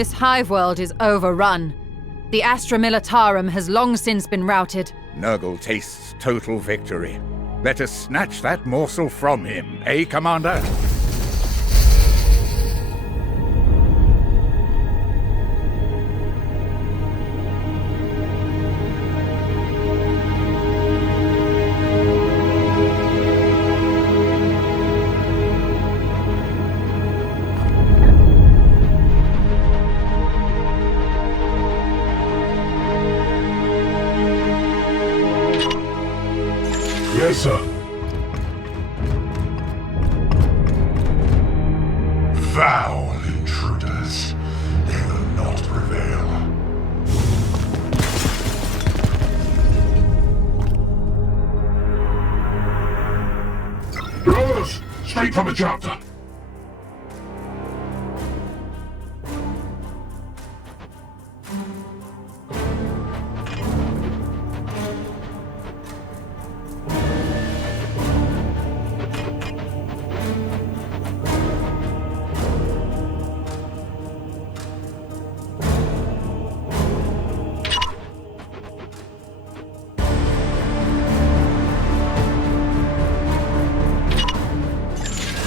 This hive world is overrun. The Astra Militarum has long since been routed. Nurgle tastes total victory. Let us snatch that morsel from him, eh, Commander? Yes, sir. Foul intruders. They will not prevail. Brothers, straight from the chapter.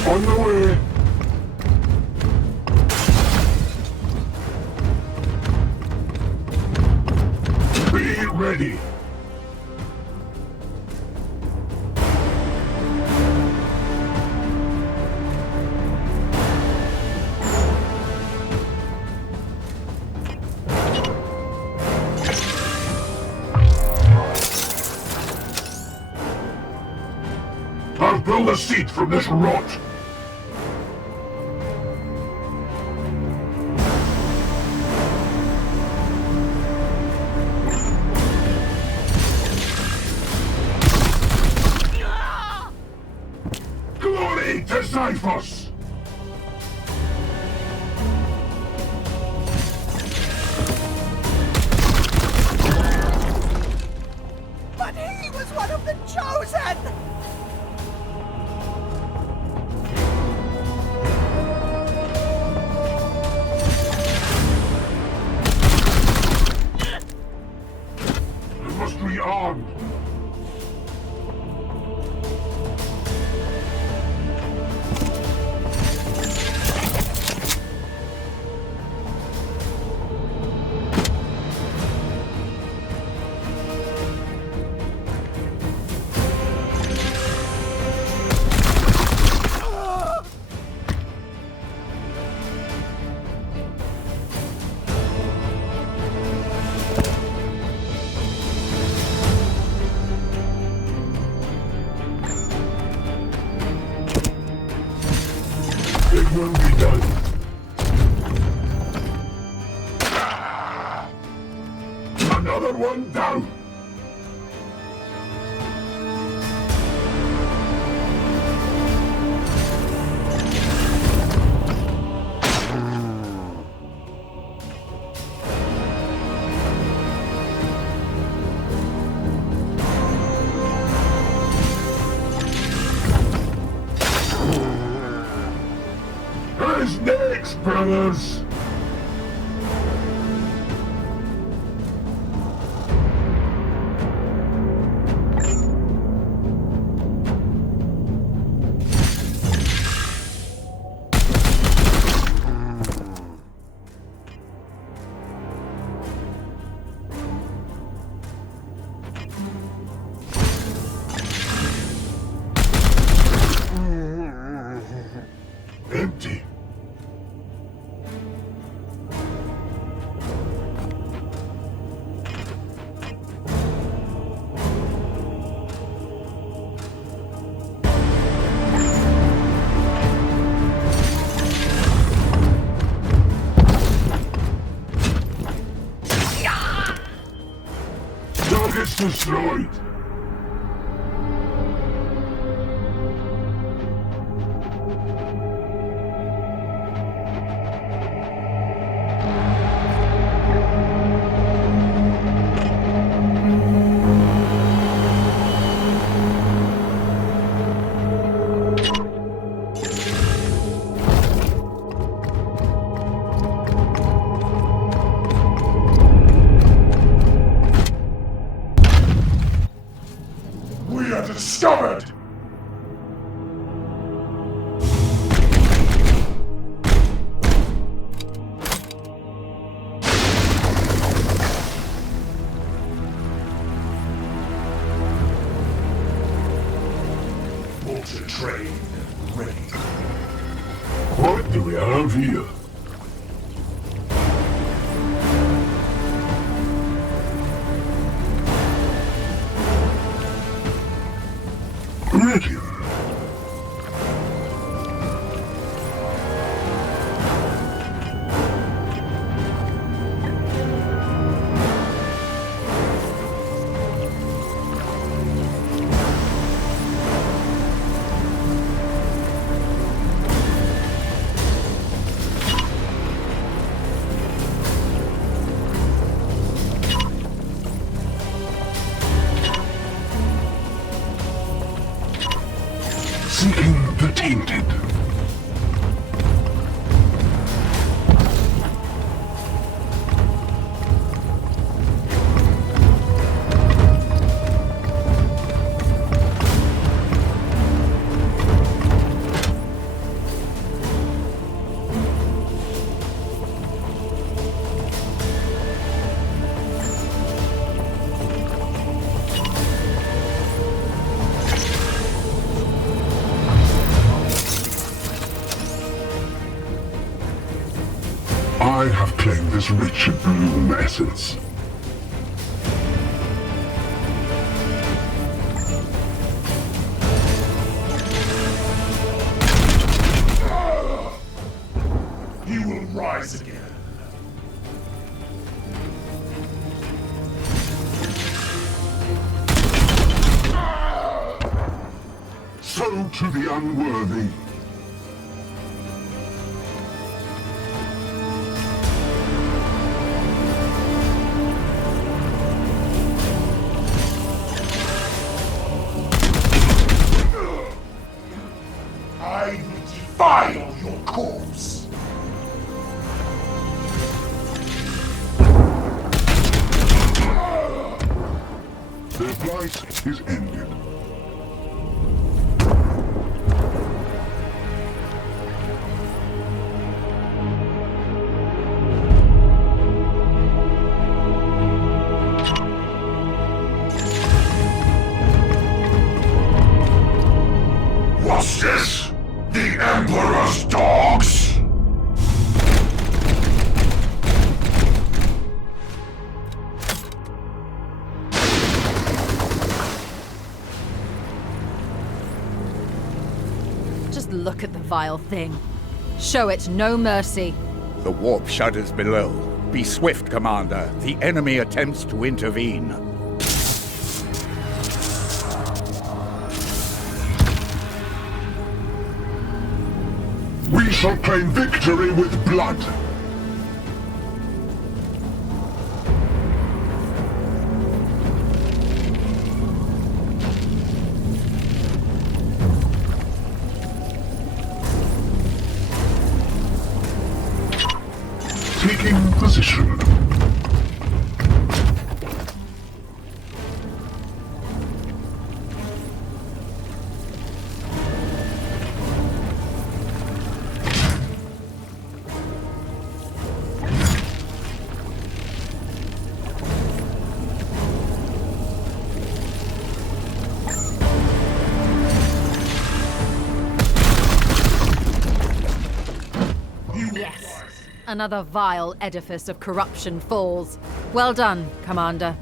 On the way. Be ready. I'll build a seat from this rot. Glory to Zyphos! But he was one of the chosen! We must rearm. It will be done. Another one down. Who's next, brothers? Empty. Targets destroyed. ready. What do we have here? Ready. Seeking the tainted. I have claimed this rich bloom essence. He will rise again. So to the unworthy. I will defile your corpse! Their blight is ended. What's this? The Emperor's dogs? Just look at the vile thing. Show it no mercy. The warp shudders below. Be swift, Commander. The enemy attempts to intervene. We shall claim victory with blood! Taking position. Yes. Another vile edifice of corruption falls. Well done, Commander.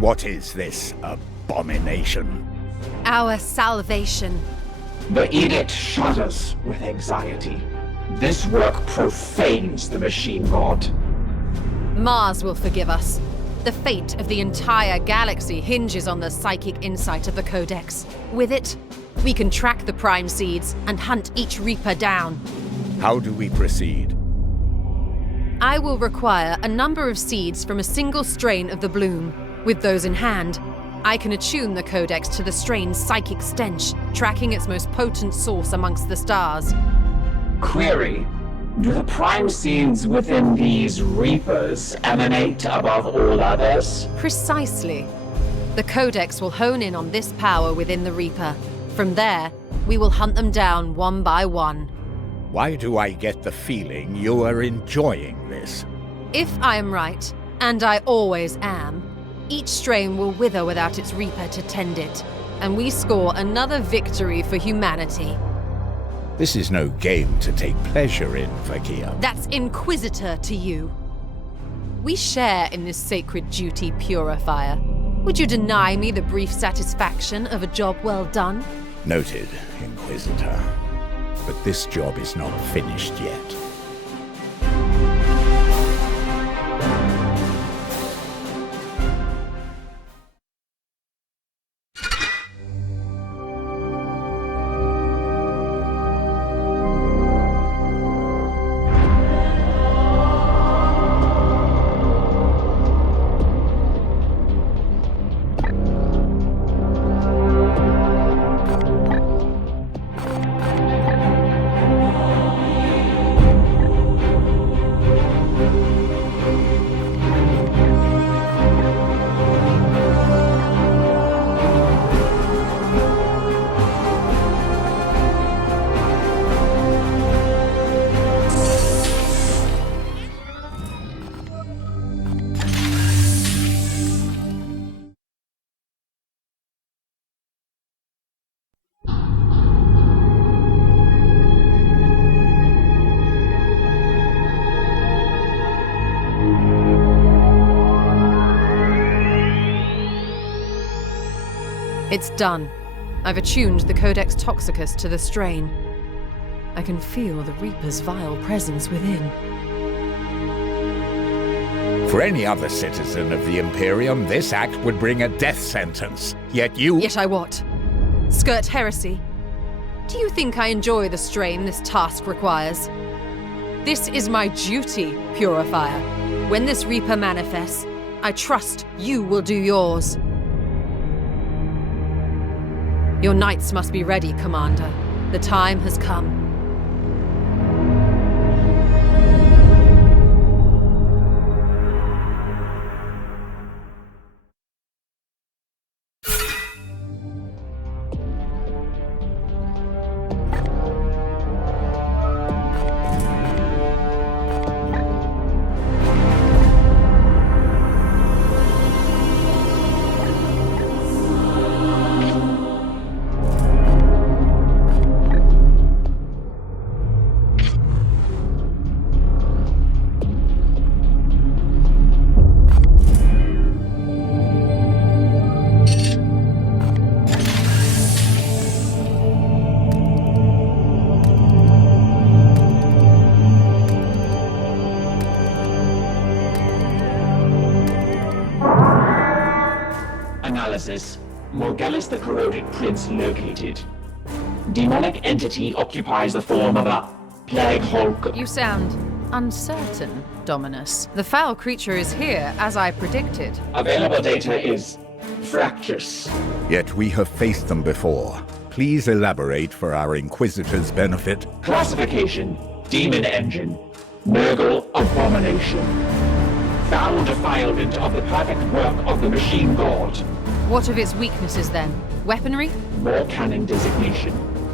What is this abomination? Our salvation. The edict shudders with anxiety. This work profanes the machine god. Mars will forgive us. The fate of the entire galaxy hinges on the psychic insight of the Codex. With it, we can track the Prime Seeds and hunt each Reaper down. How do we proceed? I will require a number of seeds from a single strain of the bloom. With those in hand, I can attune the Codex to the strain's psychic stench, tracking its most potent source amongst the stars. Query: do the prime seeds within these Reapers emanate above all others? Precisely. The Codex will hone in on this power within the Reaper. From there, we will hunt them down one by one. Why do I get the feeling you are enjoying this? If I am right, and I always am, each strain will wither without its Reaper to tend it, and we score another victory for humanity. This is no game to take pleasure in, Fakir. That's Inquisitor to you. We share in this sacred duty, Purifier. Would you deny me the brief satisfaction of a job well done? Noted, Inquisitor. But this job is not finished yet. It's done. I've attuned the Codex Toxicus to the strain. I can feel the Reaper's vile presence within. For any other citizen of the Imperium, this act would bring a death sentence. Yet you... Yet I what? Skirt heresy? Do you think I enjoy the strain this task requires? This is my duty, Purifier. When this Reaper manifests, I trust you will do yours. Your knights must be ready, Commander. The time has come. Analysis. Morgellus the Corroded Prince located. Demonic entity occupies the form of a plague hulk. You sound uncertain, Dominus. The foul creature is here, as I predicted. Available data is fractious. Yet we have faced them before. Please elaborate for our Inquisitor's benefit. Classification: Demon Engine. Nurgle Abomination. Foul defilement of the perfect work of the Machine God. What of its weaknesses, then? Weaponry? War Cannon Designation.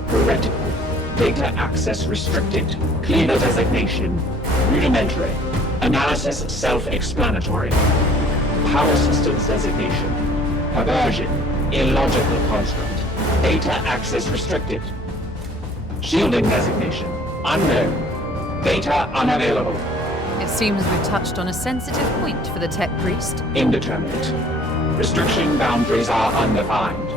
Heretical. Data access restricted. Cleaner designation. Rudimentary. Analysis self-explanatory. Power systems designation. Perversion. Illogical construct. Data access restricted. Shielding designation. Unknown. Data unavailable. It seems we've touched on a sensitive point for the Tech Priest. Indeterminate. Restriction boundaries are undefined.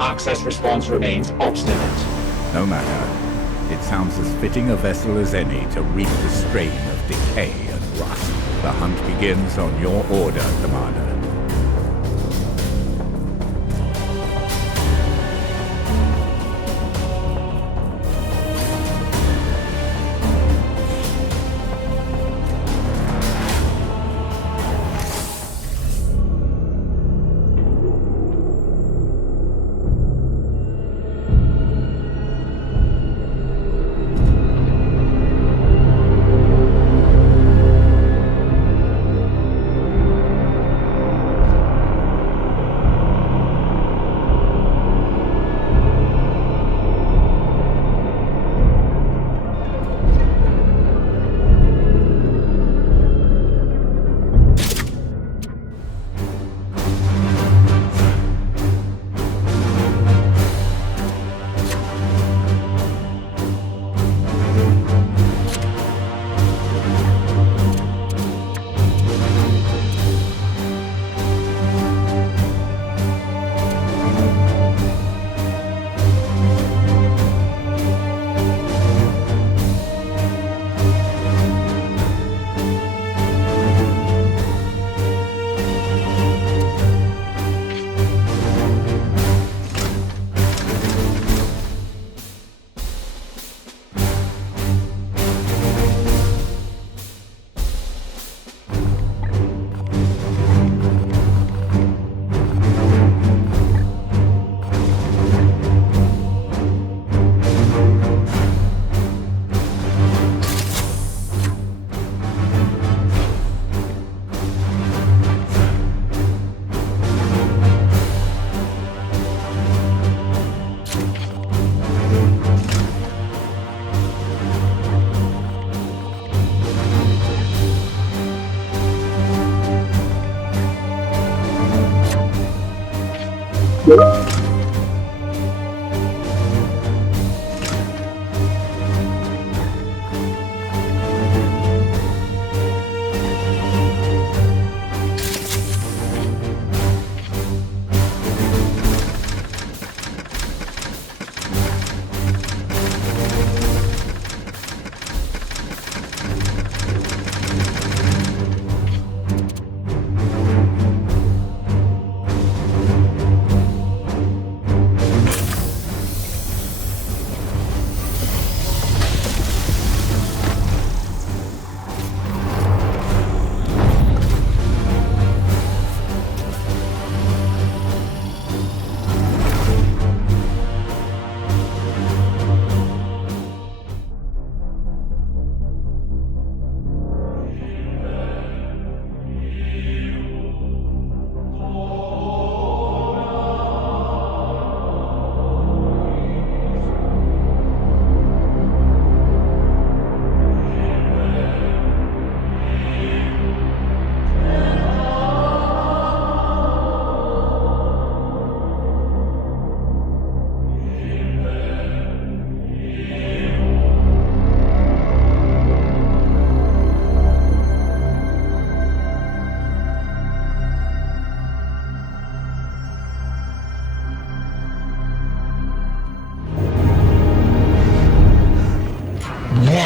Access response remains obstinate. No matter. It sounds as fitting a vessel as any to reap the strain of decay and rust. The hunt begins on your order, Commander.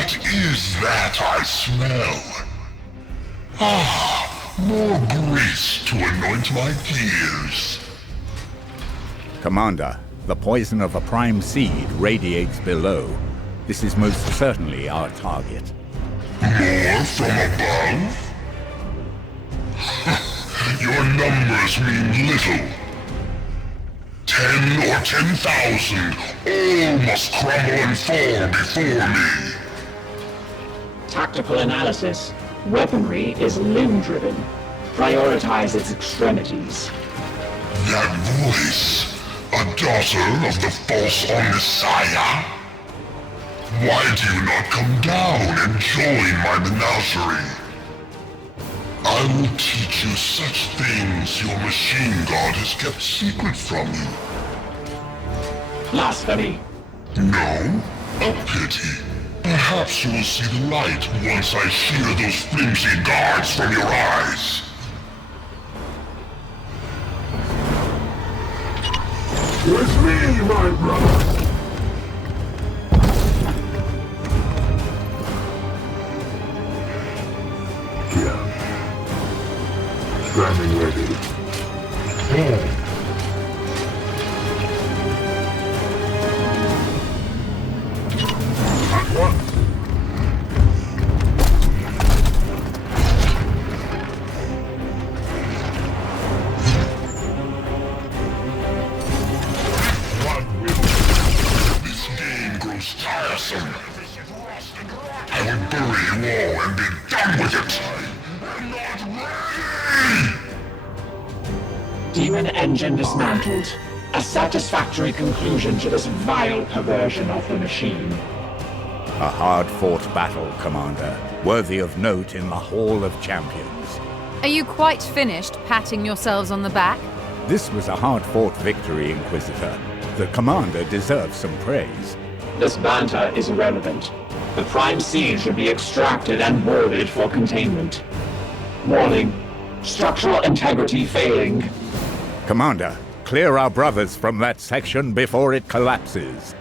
What is that I smell? Ah, more grease to anoint my gears. Commander, the poison of a prime seed radiates below. This is most certainly our target. More from above? Your numbers mean little. 10 or 10,000, all must crumble and fall before me. Tactical analysis. Weaponry is limb-driven. Prioritize its extremities. That voice, a daughter of the false Omnissiah? Why do you not come down and join my menagerie? I will teach you such things your machine god has kept secret from you. Blasphemy. No? A pity. Perhaps you will see the light once I shear those flimsy guards from your eyes. With me, my brother! Here. Standing ready. At once. This game grows tiresome. I will bury you all and be done with it. I'm not ready! Demon engine dismantled. A satisfactory conclusion to this vile perversion of the machine. A hard-fought battle, Commander, worthy of note in the Hall of Champions. Are you quite finished patting yourselves on the back? This was a hard-fought victory, Inquisitor. The Commander deserves some praise. This banter is irrelevant. The Prime Seed should be extracted and boarded for containment. Warning. Structural integrity failing. Commander, clear our brothers from that section before it collapses.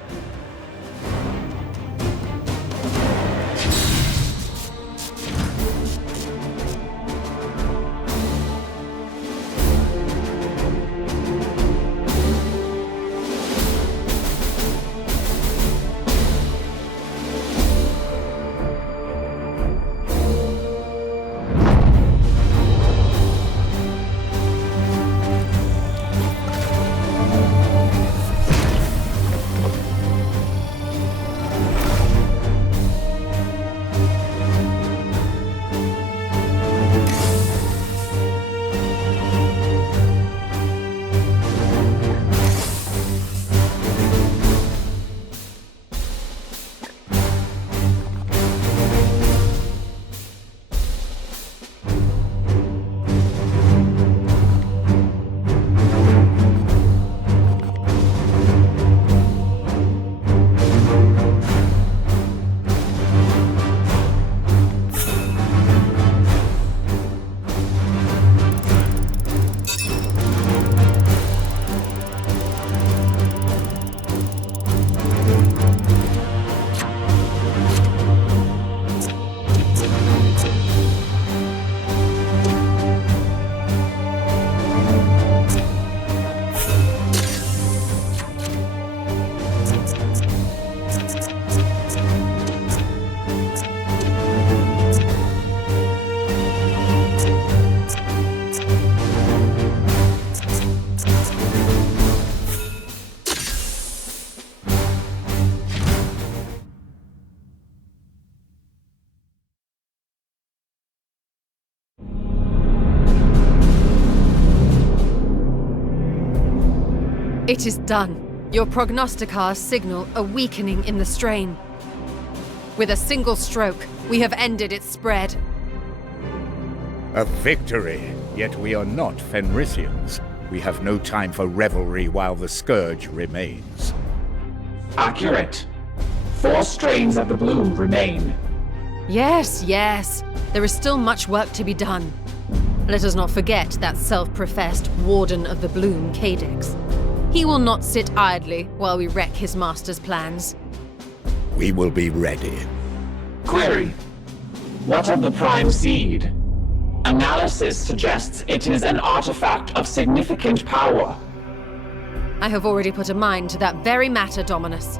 It is done. Your prognosticars signal a weakening in the strain. With a single stroke, we have ended its spread. A victory, yet we are not Fenrisians. We have no time for revelry while the scourge remains. Accurate. 4 strains of the bloom remain. Yes, yes. There is still much work to be done. Let us not forget that self-professed Warden of the Bloom, Cadex. He will not sit idly while we wreck his master's plans. We will be ready. Query. What of the Prime Seed? Analysis suggests it is an artifact of significant power. I have already put a mind to that very matter, Dominus.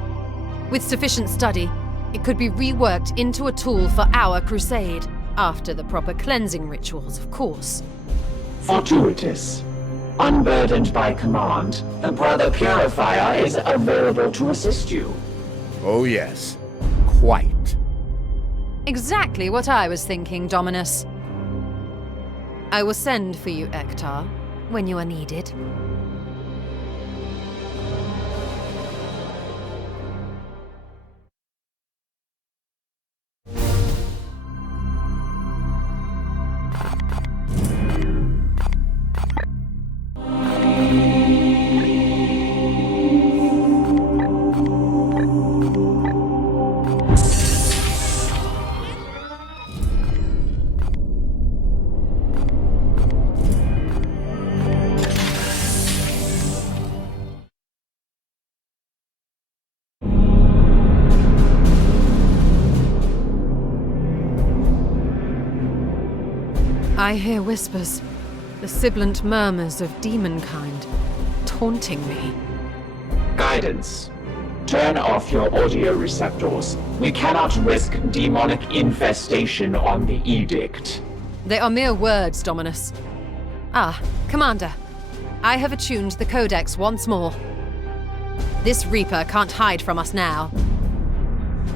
With sufficient study, it could be reworked into a tool for our crusade, after the proper cleansing rituals, of course. Fortuitous. Unburdened by command, the Brother Purifier is available to assist you. Oh yes, quite. Exactly what I was thinking, Dominus. I will send for you, Ektar, when you are needed. I hear whispers, the sibilant murmurs of demonkind, taunting me. Guidance. Turn off your audio receptors. We cannot risk demonic infestation on the edict. They are mere words, Dominus. Ah, Commander. I have attuned the Codex once more. This Reaper can't hide from us now.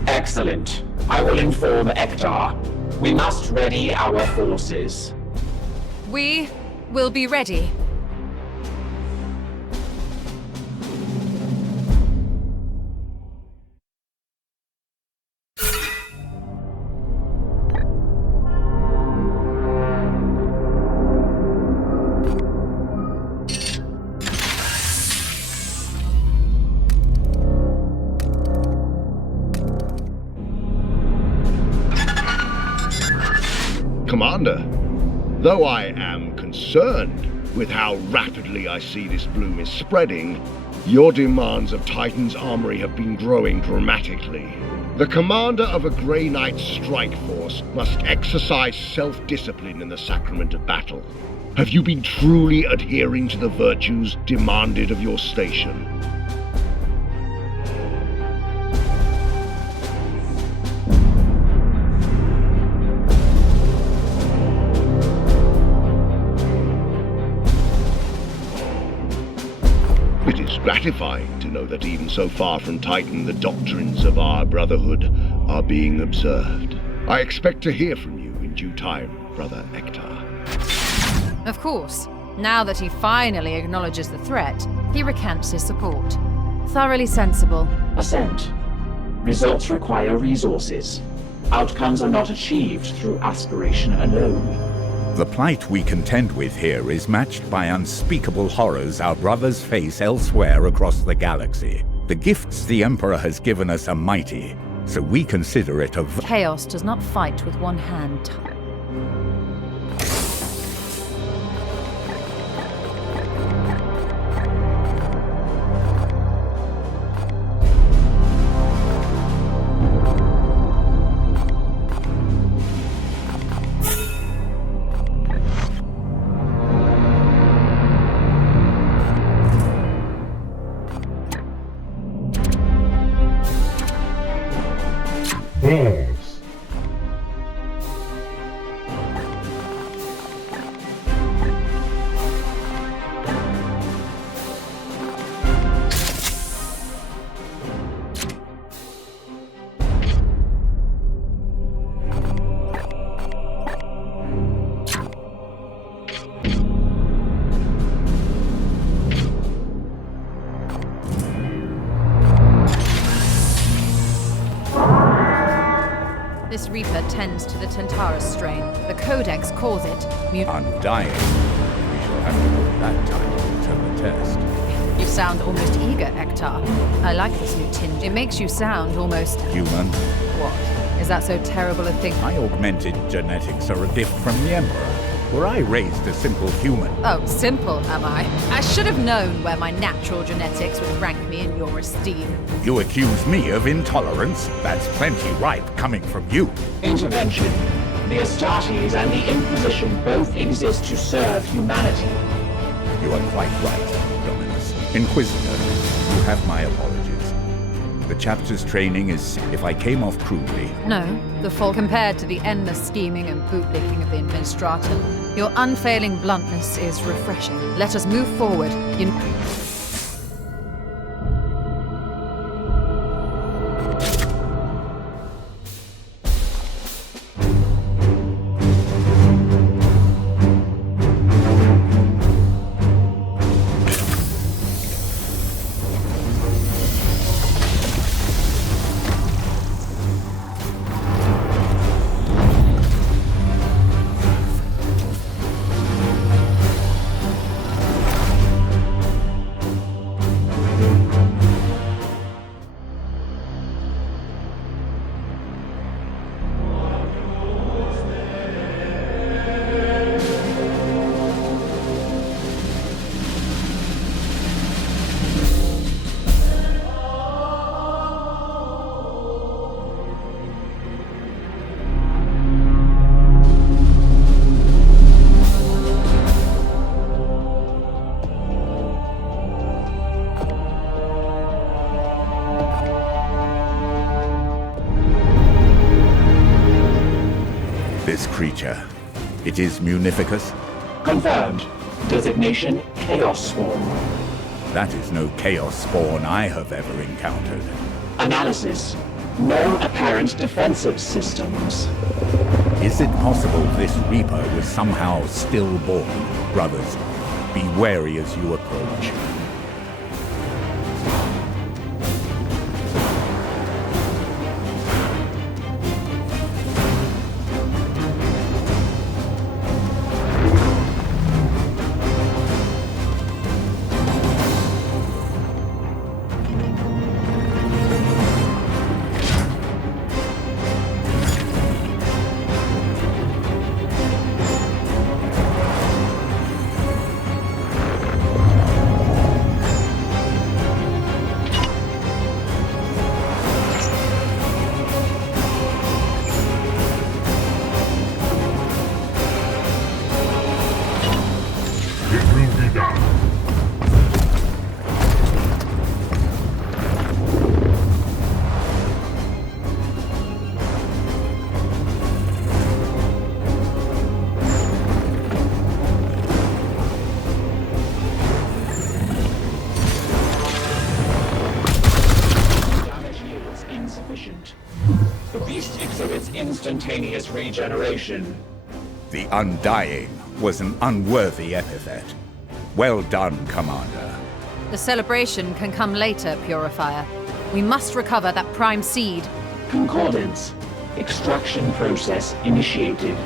Excellent. I will inform Ektar. We must ready our forces. We will be ready. Commander, though I am concerned with how rapidly I see this bloom is spreading, your demands of Titan's armory have been growing dramatically. The commander of a Grey Knight strike force must exercise self-discipline in the sacrament of battle. Have you been truly adhering to the virtues demanded of your station? It is gratifying to know that even so far from Titan, the doctrines of our brotherhood are being observed. I expect to hear from you in due time, Brother Ektar. Of course. Now that he finally acknowledges the threat, he recants his support. Thoroughly sensible. Assent. Results require resources. Outcomes are not achieved through aspiration alone. The plight we contend with here is matched by unspeakable horrors our brothers face elsewhere across the galaxy. The gifts the Emperor has given us are mighty, so we consider it Chaos does not fight with one hand. Balls. This Reaper tends to the Tentaris strain. The Codex calls it undying. We shall have to put that title to the test. You sound almost eager, Ektar. I like this new tinge. It makes you sound almost... Human. What? Is that so terrible a thing? My augmented genetics are a gift from the Emperor. Were I raised a simple human? Oh, simple, am I? I should have known where my natural genetics would rank me in your esteem. You accuse me of intolerance? That's plenty ripe coming from you. Intervention. The Astartes and the Inquisition both exist to serve humanity. You are quite right, Dominus. Inquisitor, you have my apologies. The chapter's training is, if I came off crudely... No, the fault compared to the endless scheming and bootlicking of the Administratum. Your unfailing bluntness is refreshing. Let us move forward. this creature. It is munificous? Confirmed. Designation Chaos Spawn. That is no chaos spawn I have ever encountered. Analysis. No apparent defensive systems. Is it possible this Reaper was somehow stillborn? Brothers, be wary as you approach. The beast exhibits instantaneous regeneration. The Undying was an unworthy epithet. Well done, Commander. The celebration can come later, Purifier. We must recover that prime seed. Concordance. Extraction process initiated.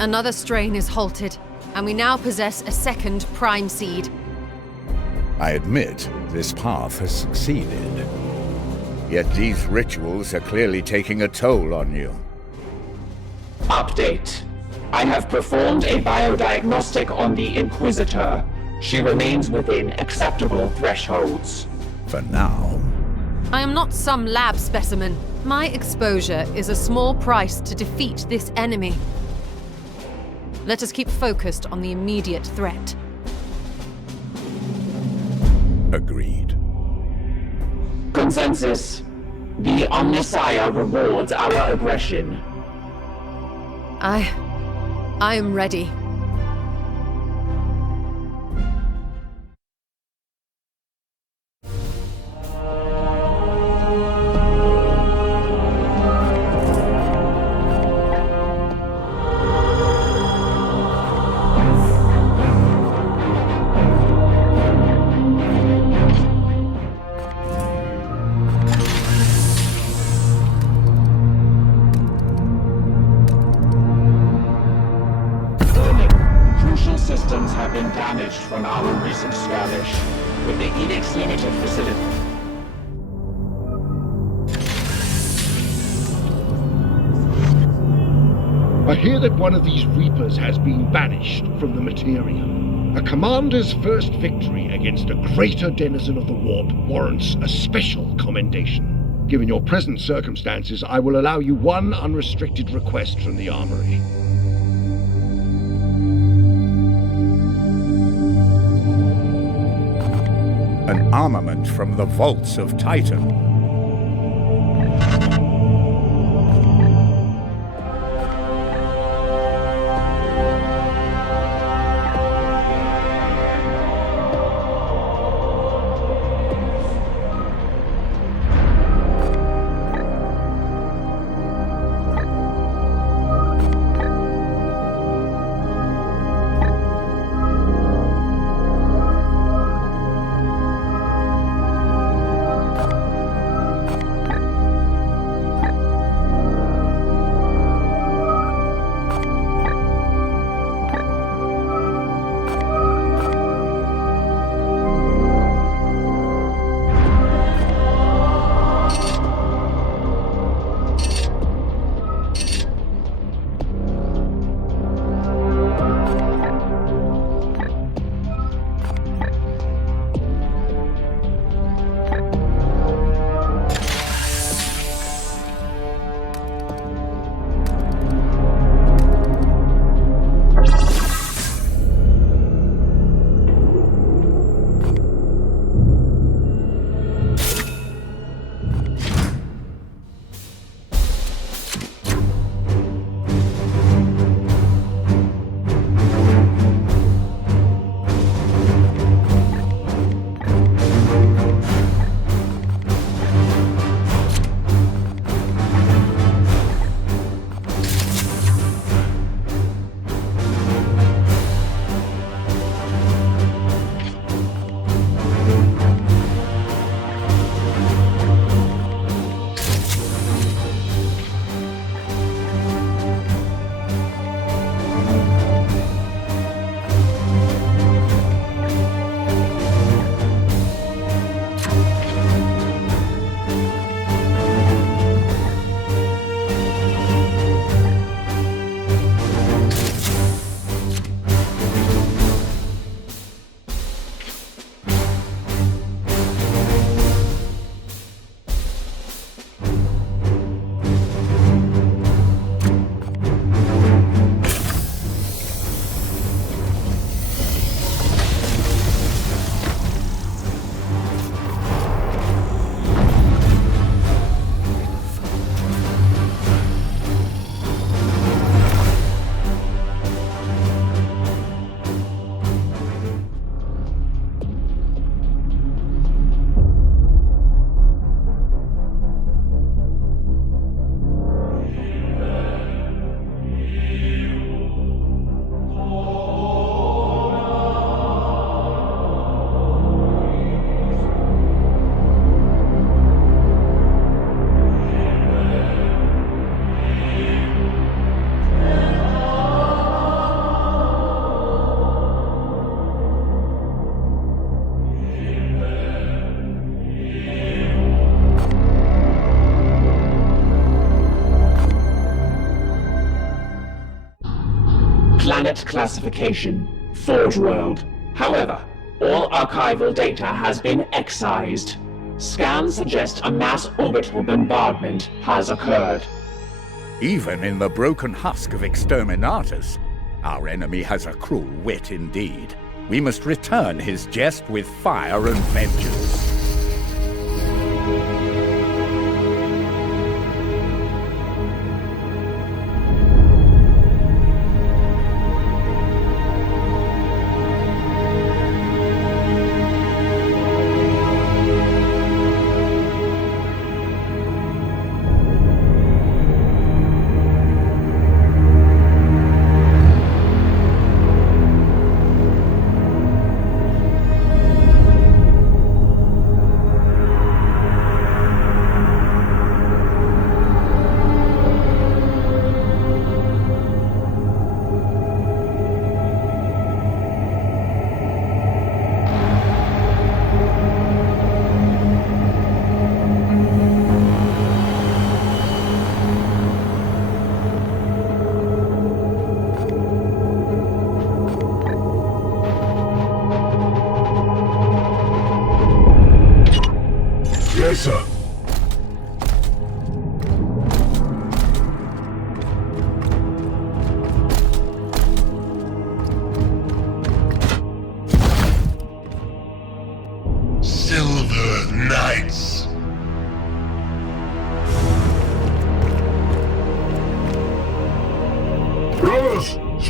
Another strain is halted, and we now possess a second prime seed. I admit, this path has succeeded. Yet these rituals are clearly taking a toll on you. Update. I have performed a biodiagnostic on the Inquisitor. She remains within acceptable thresholds. For now. I am not some lab specimen. My exposure is a small price to defeat this enemy. Let us keep focused on the immediate threat. Agreed. Consensus. The Omnissiah rewards our aggression. I am ready. from our recent skirmish with the Edict's limited facility. I hear that one of these Reapers has been banished from the Materium. A commander's first victory against a greater denizen of the warp warrants a special commendation. Given your present circumstances, I will allow you one unrestricted request from the armory. An armament from the vaults of Titan. Planet classification, Forge World. However, all archival data has been excised. Scans suggest a mass orbital bombardment has occurred. Even in the broken husk of Exterminatus, our enemy has a cruel wit indeed. We must return his jest with fire and vengeance.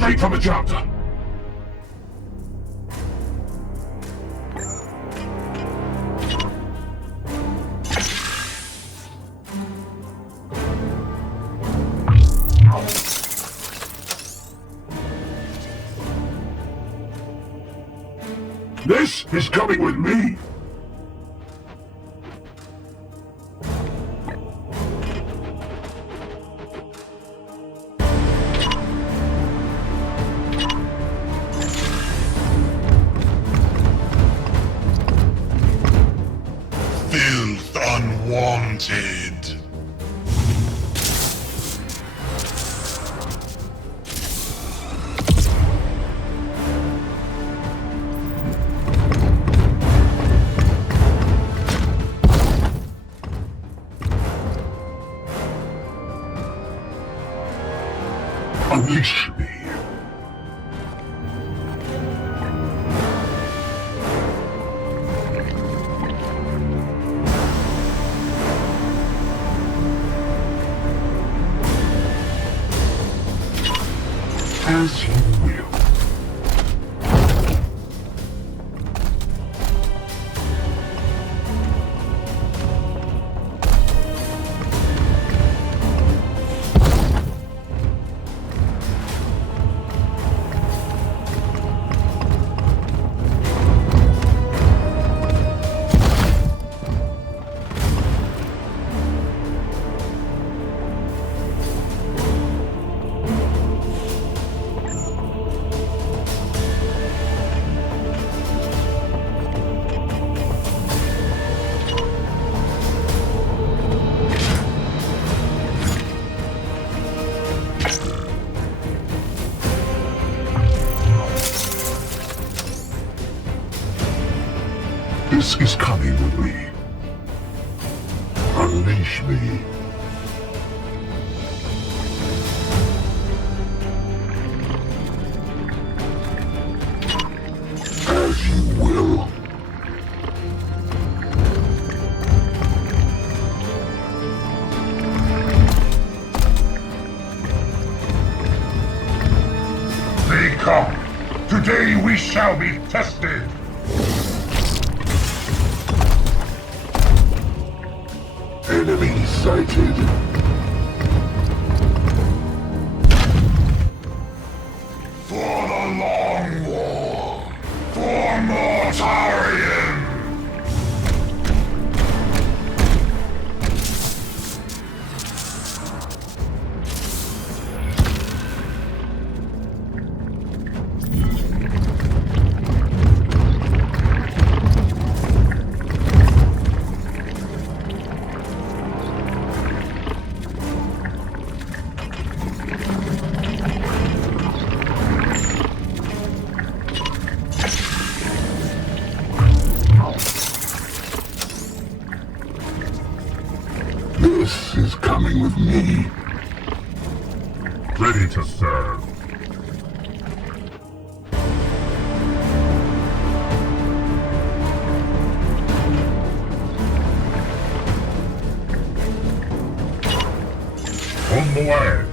Straight from the chapter. This is coming with me. Filth unwanted. Unleash me. As you will. This is coming with me. Unleash me. As you will. They come. Today we shall be tested. Enemy sighted. For the long war. For Mortarion. This is coming with me. Ready to serve. On the way.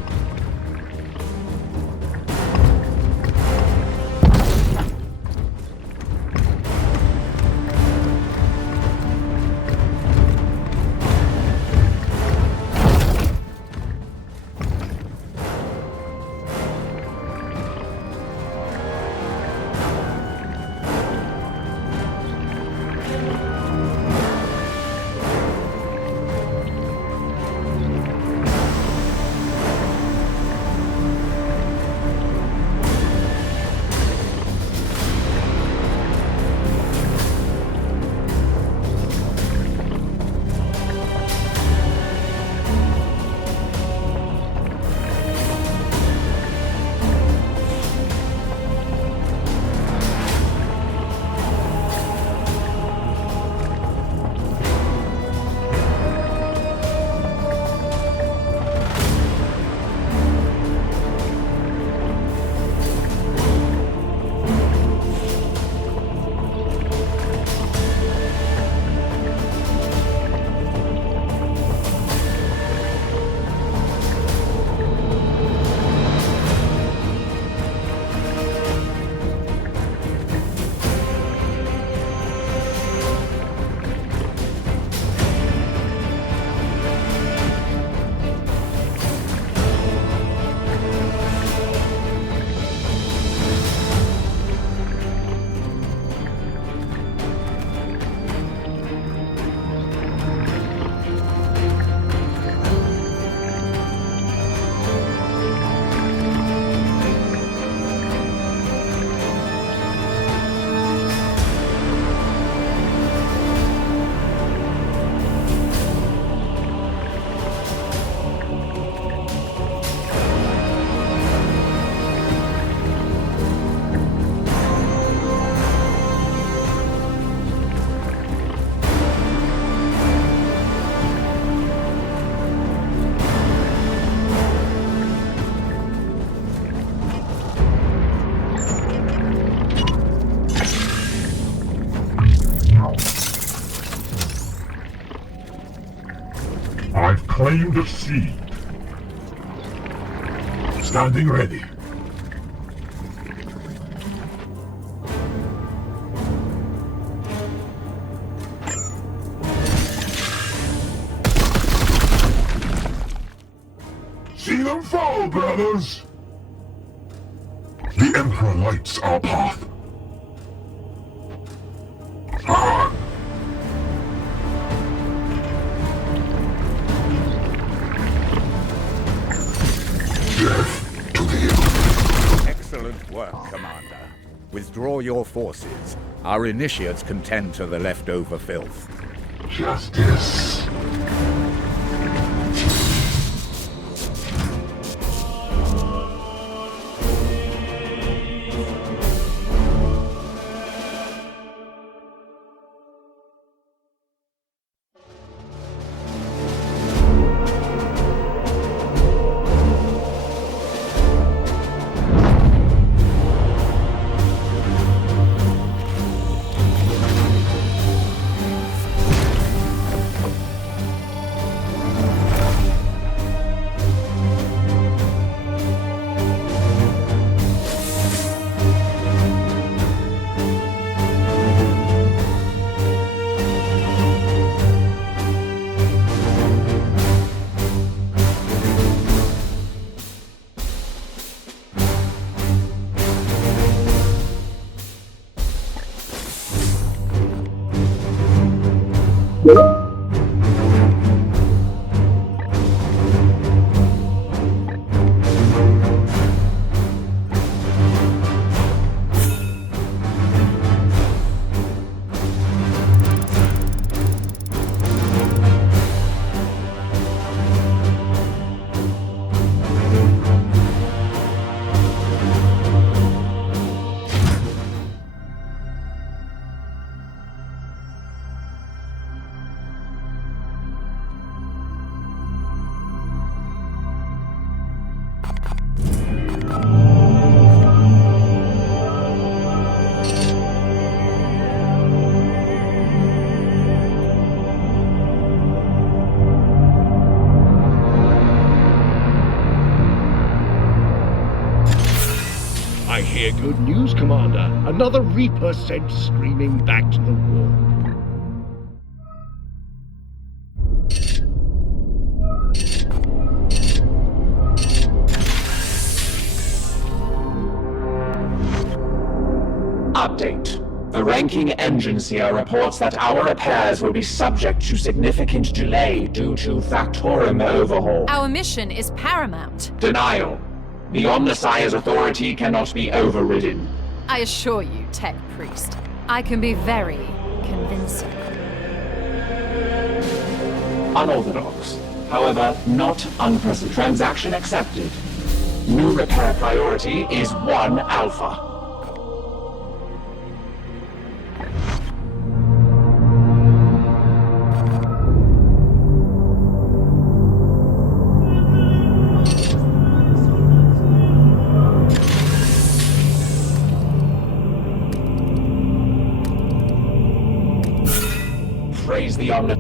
I've claimed a seed. Standing ready. See them fall, brothers! The Emperor lights our path. On! Death to the Emperor. Excellent work, Commander. Withdraw your forces. Our initiates can tend to the leftover filth. Justice. I hear good news, Commander. Another Reaper sent screaming back to the war. Update. The ranking engineer reports that our repairs will be subject to significant delay due to Factorum overhaul. Our mission is paramount. Denial. The Omnissiah's authority cannot be overridden. I assure you, Tech Priest, I can be very convincing. Unorthodox. However, not unprecedented. Transaction accepted. New repair priority is 1 Alpha. Praise the Omni...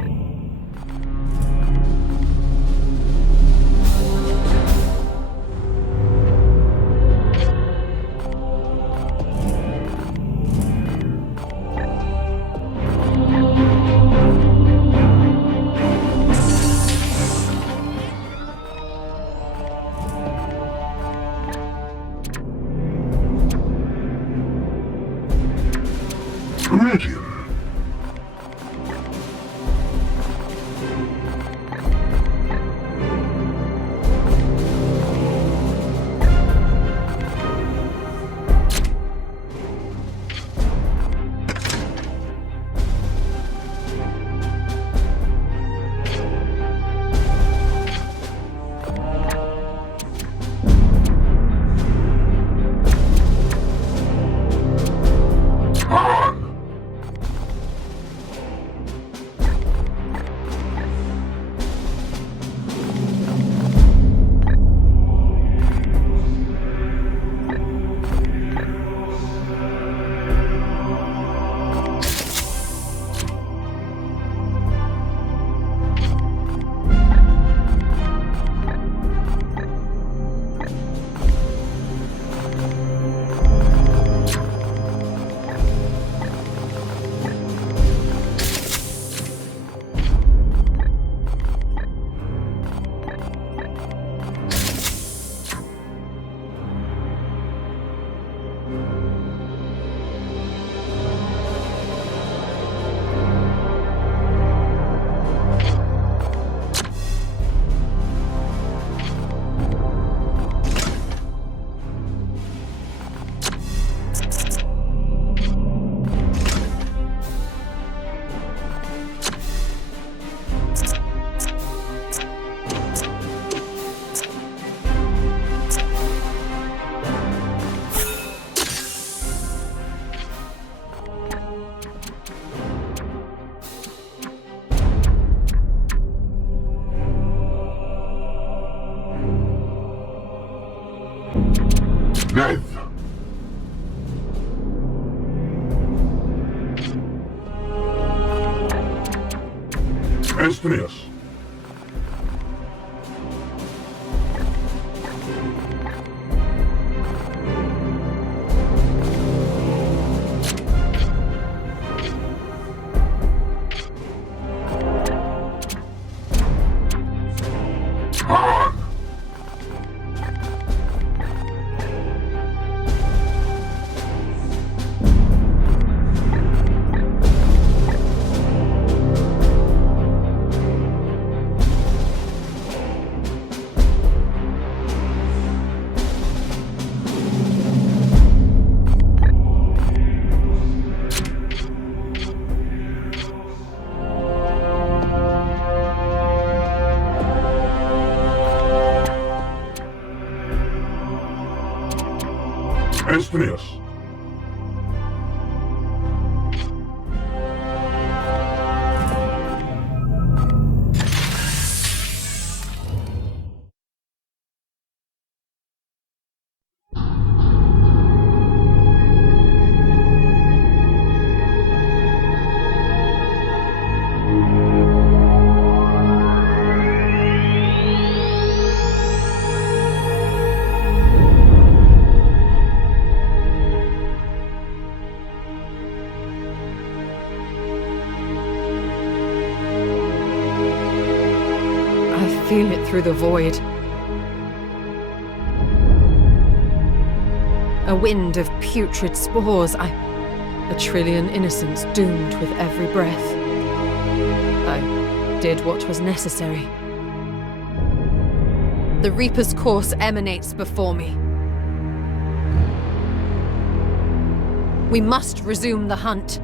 Esprius. Esprius. I feel it through the void. A wind of putrid spores. A trillion innocents doomed with every breath. I did what was necessary. The Reaper's course emanates before me. We must resume the hunt.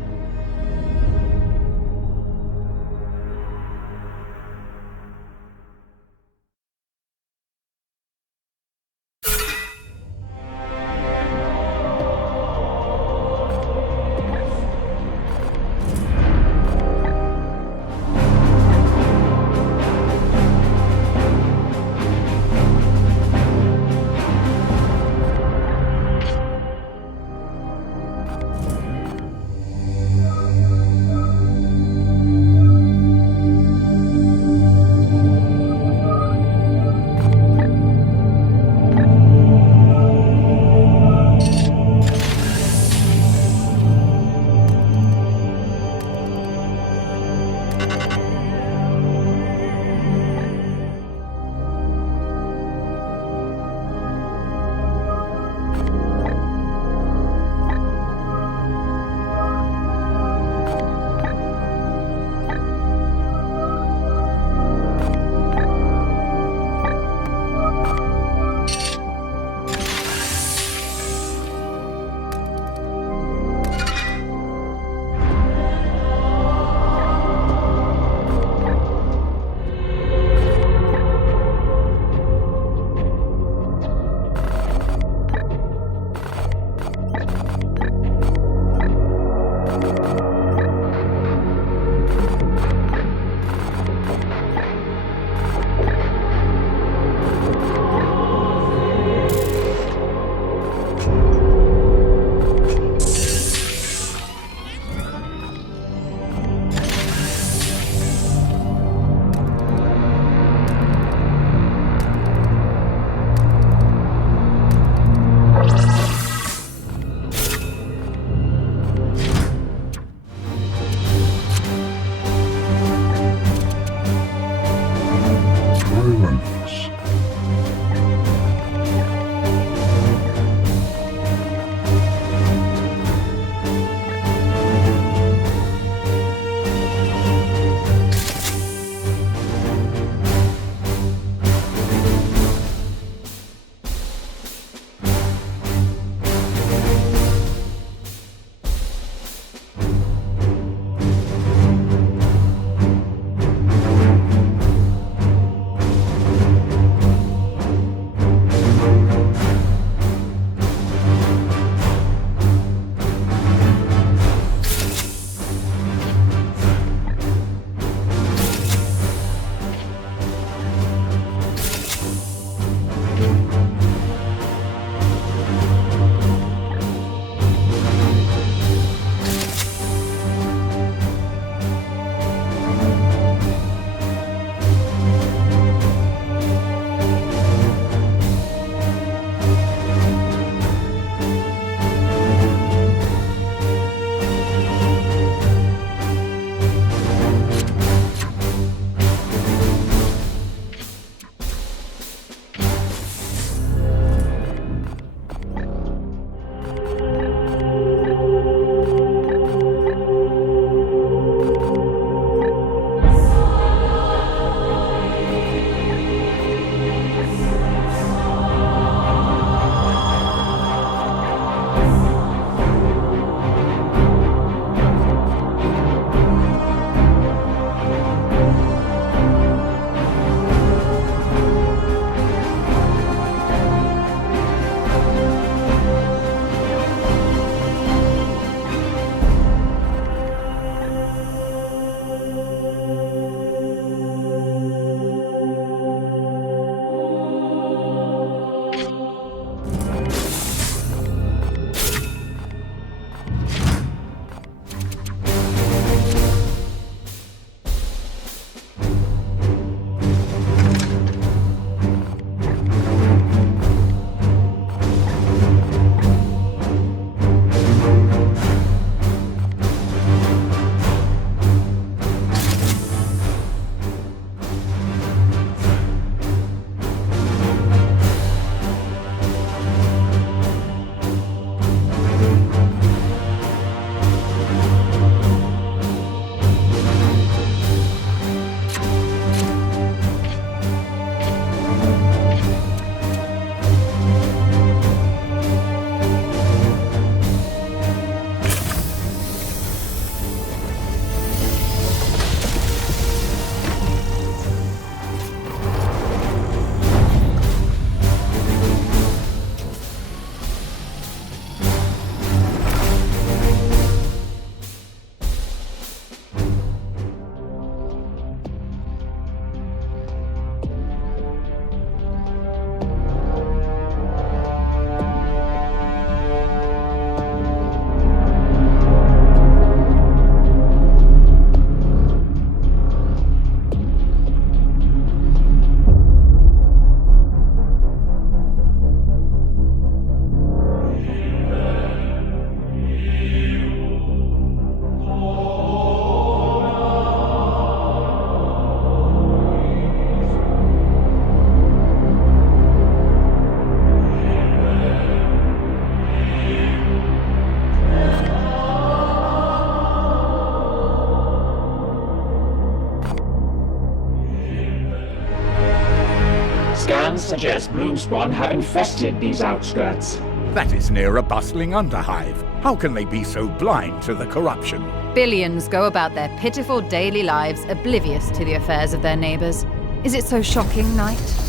Scans suggest Bloomspawn have infested these outskirts. That is near a bustling underhive. How can they be so blind to the corruption? Billions go about their pitiful daily lives oblivious to the affairs of their neighbors. Is it so shocking, Knight?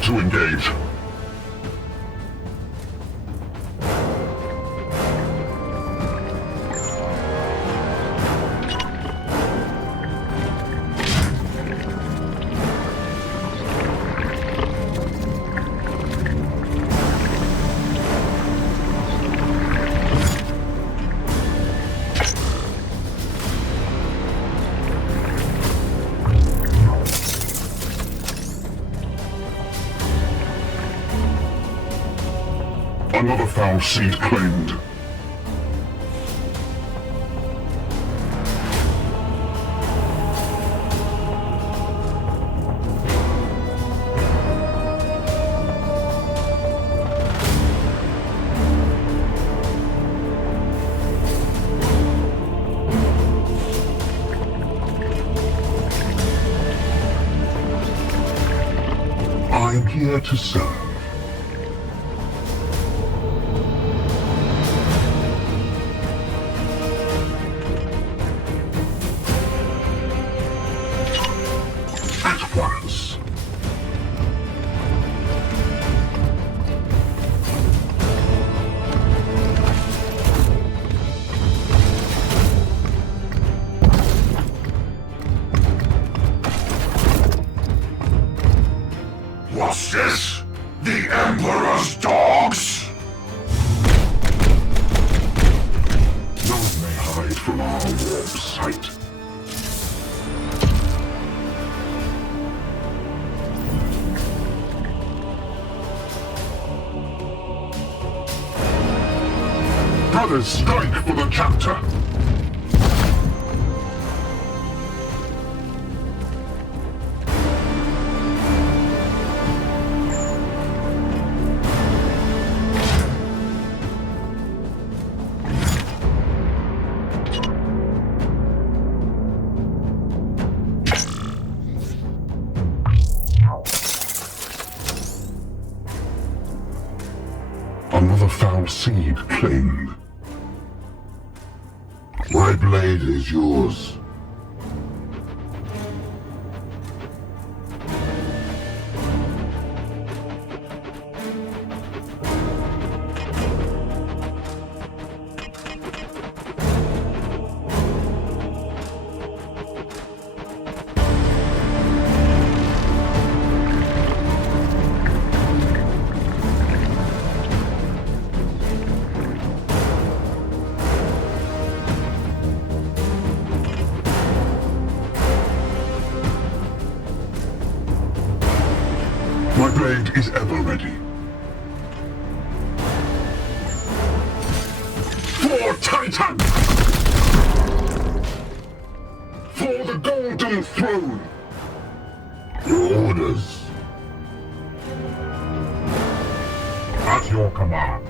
Prepare to engage. Another foul seed claimed. I'm here to serve. At once. What's this? The Emperor's dogs? None may hide from our warm sight. Brothers, strike for the chapter! Another foul seed claimed. My blade is yours. My blade is ever ready. For Titan! For the Golden Throne! Your orders. At your command.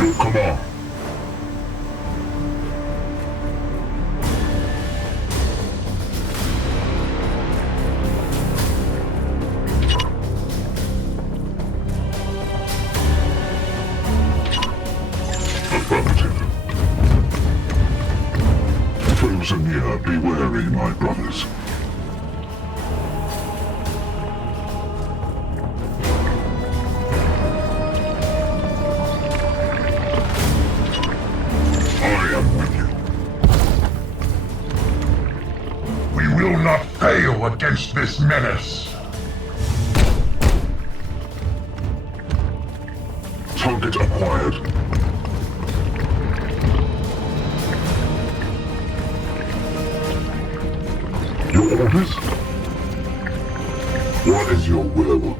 Your command. Affirmative. Foes are near, be wary, my brothers. I am with you. We will not fail against this menace. Target acquired. Your orders? What is your will?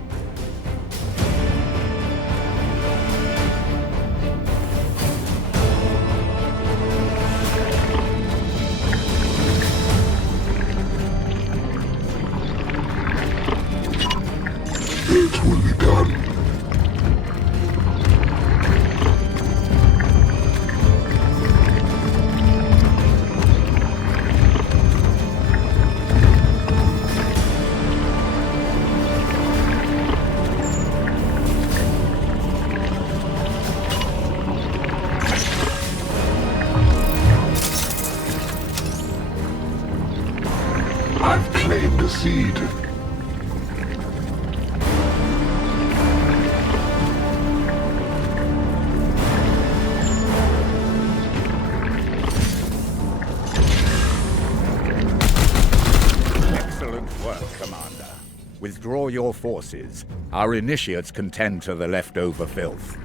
It will be done. I've claimed a seed. withdraw your forces. Our initiates can tend to the leftover filth.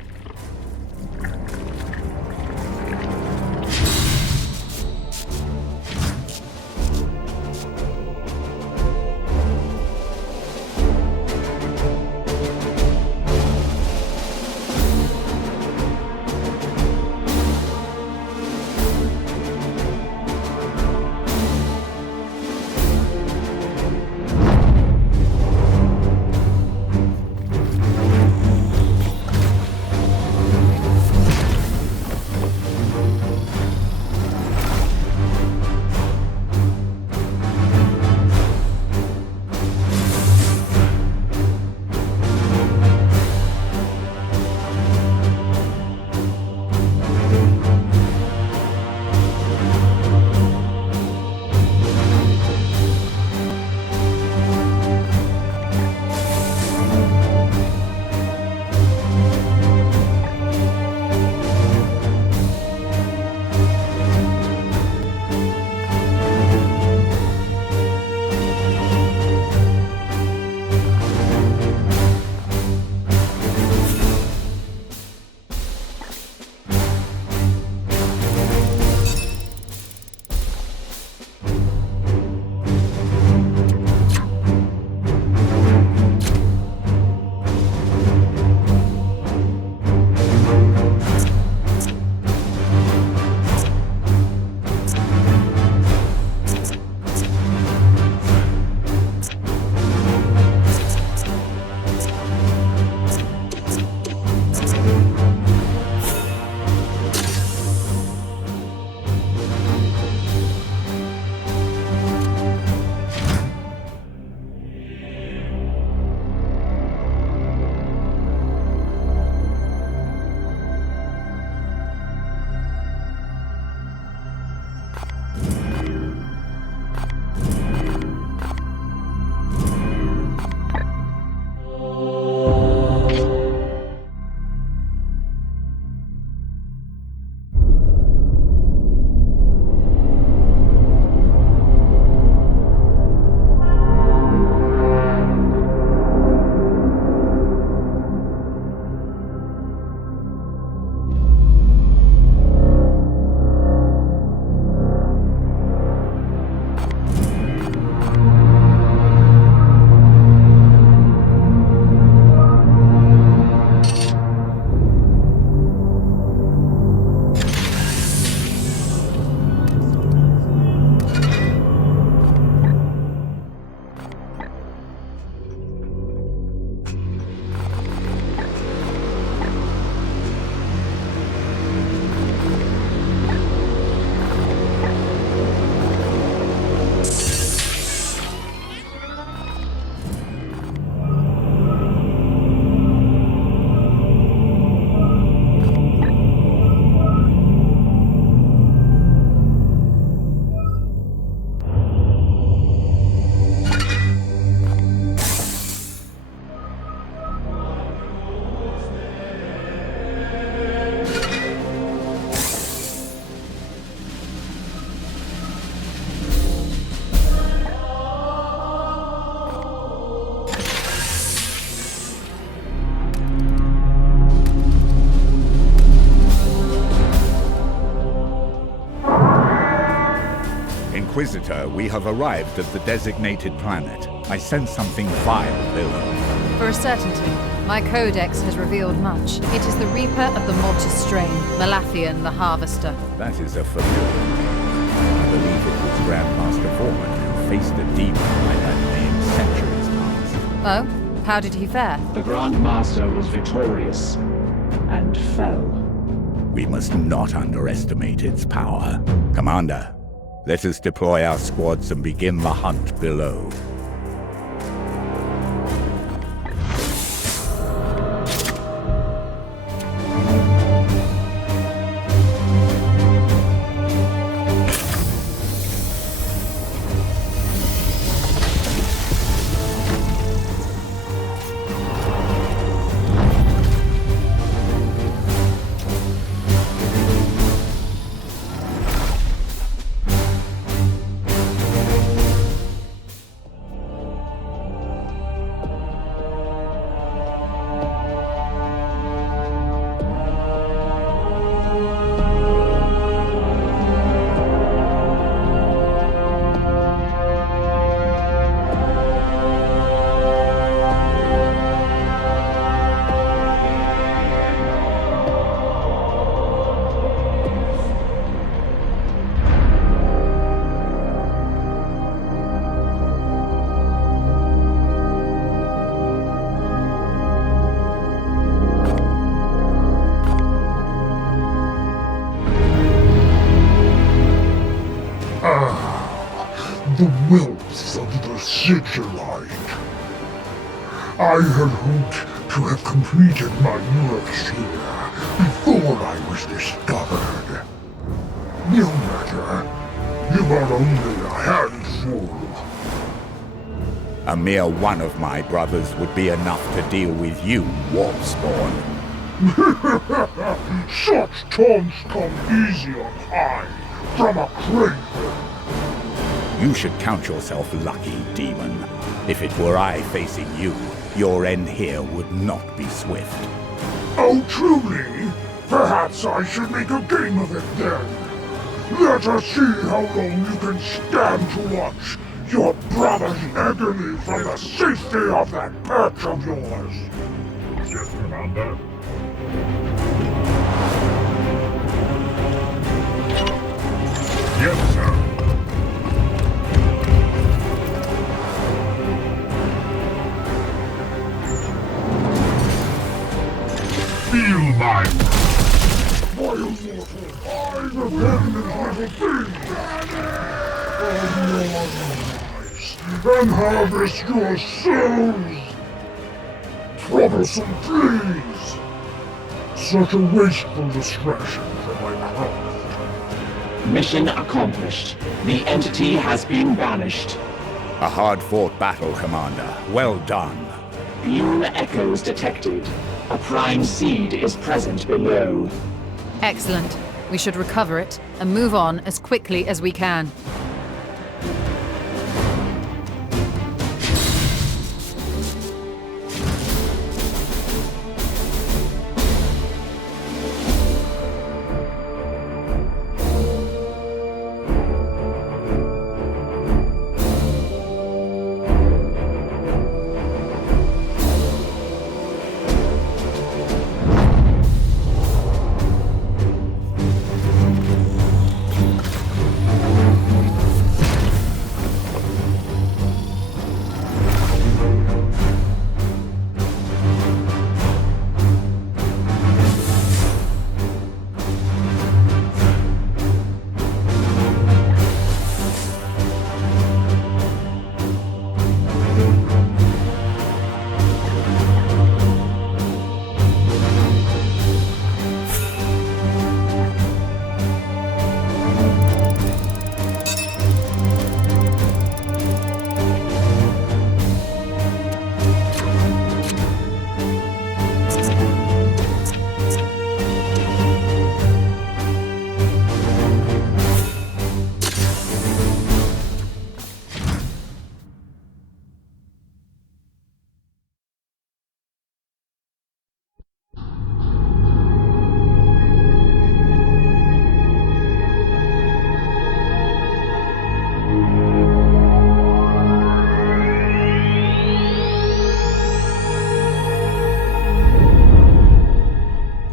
Inquisitor, we have arrived at the designated planet. I sense something vile below. For a certainty, my codex has revealed much. It is the Reaper of the Mortis strain, Malathian the Harvester. That is a familiar name. I believe it was Grandmaster Foreman who faced a demon by that name centuries past. Oh? How did he fare? The Grand Master was victorious and fell. We must not underestimate its power. Commander, let us deploy our squads and begin the hunt below. the whelps of the Sigilite. I had hoped to have completed my work here before I was discovered. No matter. You are only a handful. A mere one of my brothers would be enough to deal with you, Warpspawn. Such taunts come easy on high from a craven. You should count yourself lucky, demon. If it were I facing you, your end here would not be swift. Oh, truly? Perhaps I should make a game of it then. Let us see how long you can stand to watch your brother's agony from the safety of that perch of yours. Yes, Commander. Yes, sir. Feel my vile mortal, I abandon little things and harvest your souls. Troublesome please. Such a wasteful distraction from my craft. Mission accomplished. The entity has been banished. A hard-fought battle, Commander. Well done. Fume echoes detected. A prime seed is present below. Excellent. We should recover it and move on as quickly as we can.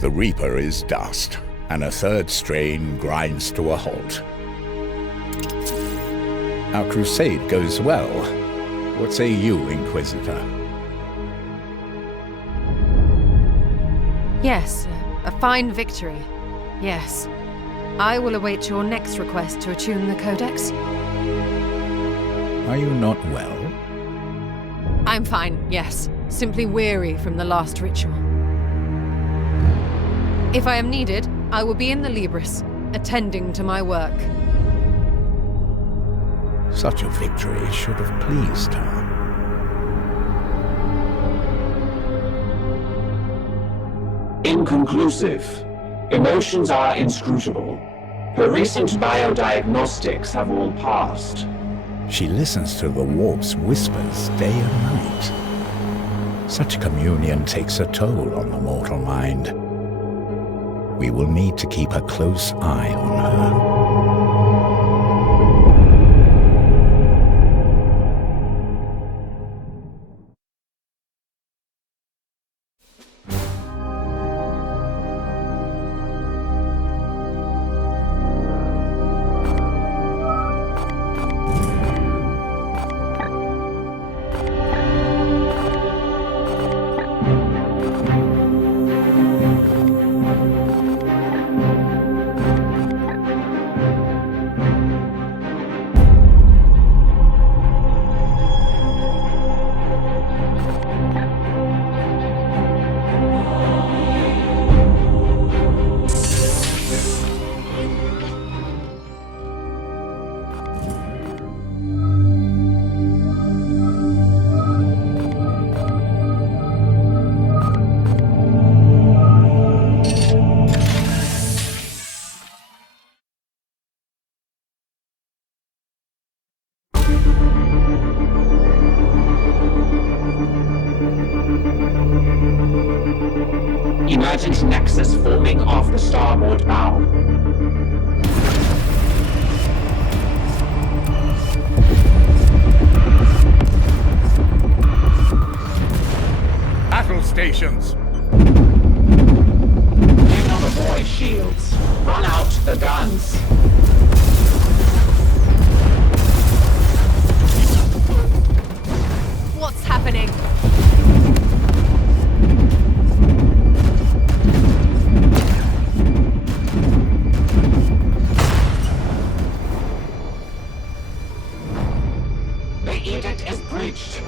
The Reaper is dust, and a third strain grinds to a halt. Our crusade goes well. What say you, Inquisitor? Yes, a fine victory. Yes. I will await your next request to attune the Codex. Are you not well? I'm fine, yes. Simply weary from the last ritual. If I am needed, I will be in the Libris, attending to my work. Such a victory should have pleased her. Inconclusive. Emotions are inscrutable. Her recent biodiagnostics have all passed. She listens to the Warp's whispers day and night. Such communion takes a toll on the mortal mind. We will need to keep a close eye on her. divergent nexus forming off the starboard bow. Battle stations! Avoid shields. Run out the guns. What's happening? The edict is breached.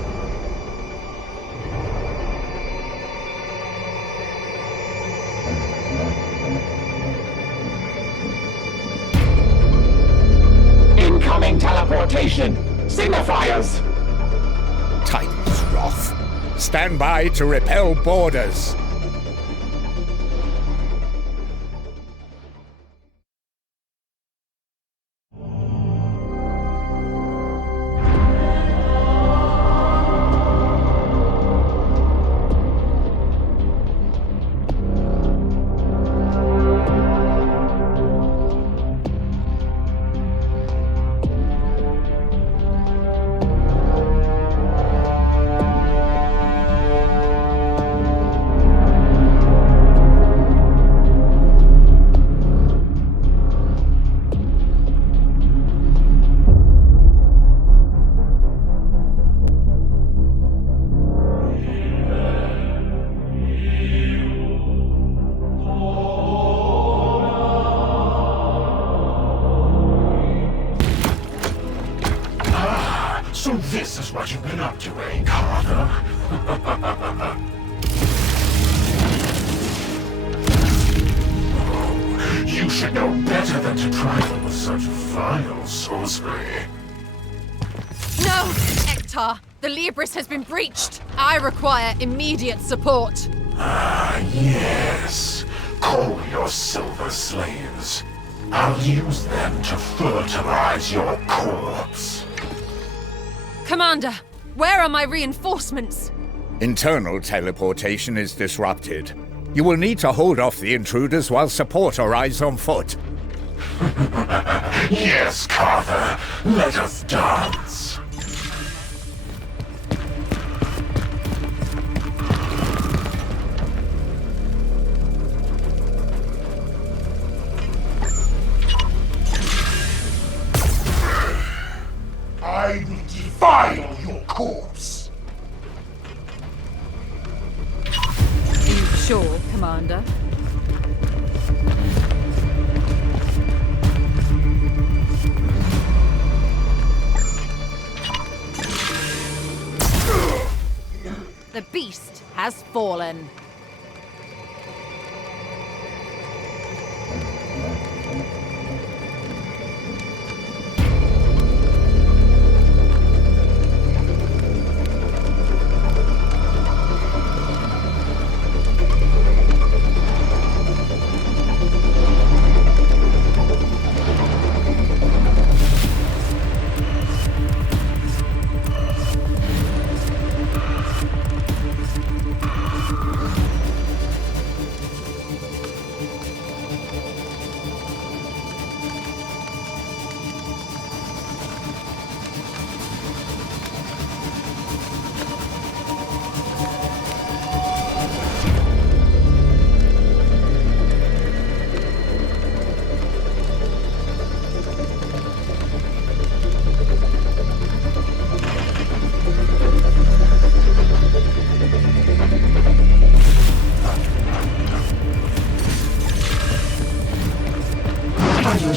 Incoming teleportation! Signifiers! Titan's Wrath. Stand by to repel boarders. So this is what you've been up to, eh, Carter? You should know better than to trifle with such vile sorcery. No! Ektar! The Libris has been breached! I require immediate support! Ah, yes. Call your silver slaves. I'll use them to fertilize your corpse. Commander, where are my reinforcements? Internal teleportation is disrupted. You will need to hold off the intruders while support arrives on foot. Yes, Carter. Let us dance. I will defile your corpse. Are you sure, Commander? The beast has fallen.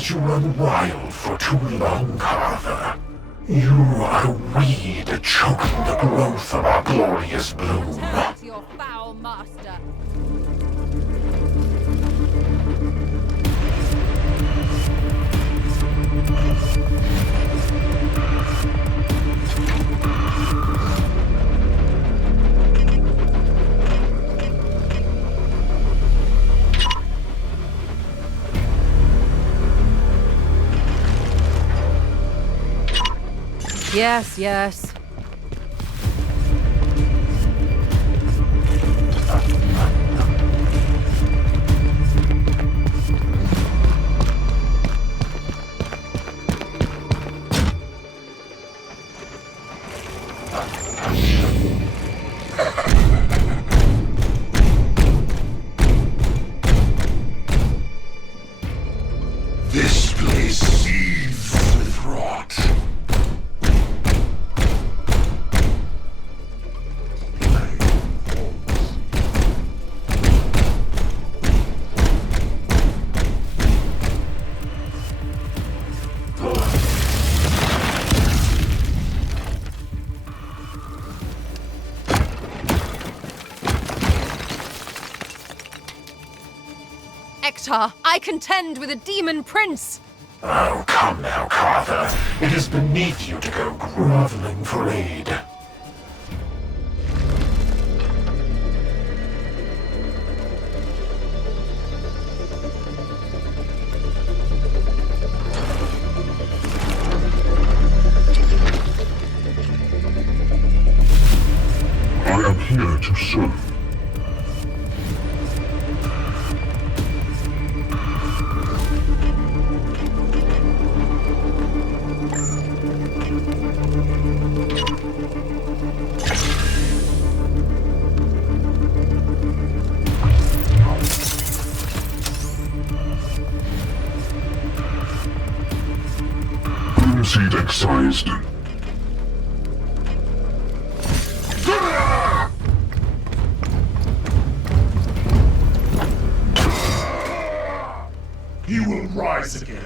You run wild for too long, Carver. You are a weed choking the growth of our glorious bloom. Turn to your foul master. Yes, yes. Rektar. I contend with a demon prince. Oh, come now, Carver. It is beneath you to go groveling for aid. I am here to serve. Seed excised. You will rise again.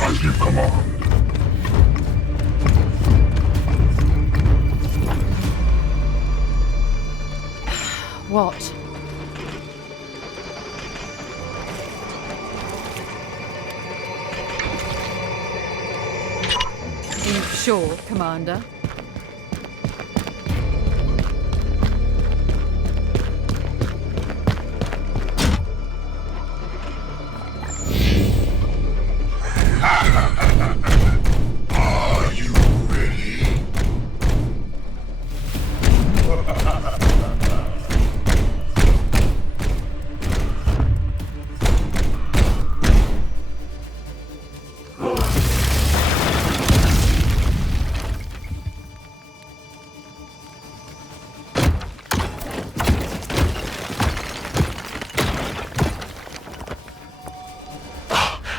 As you command. What? Sure, Commander. Are you ready?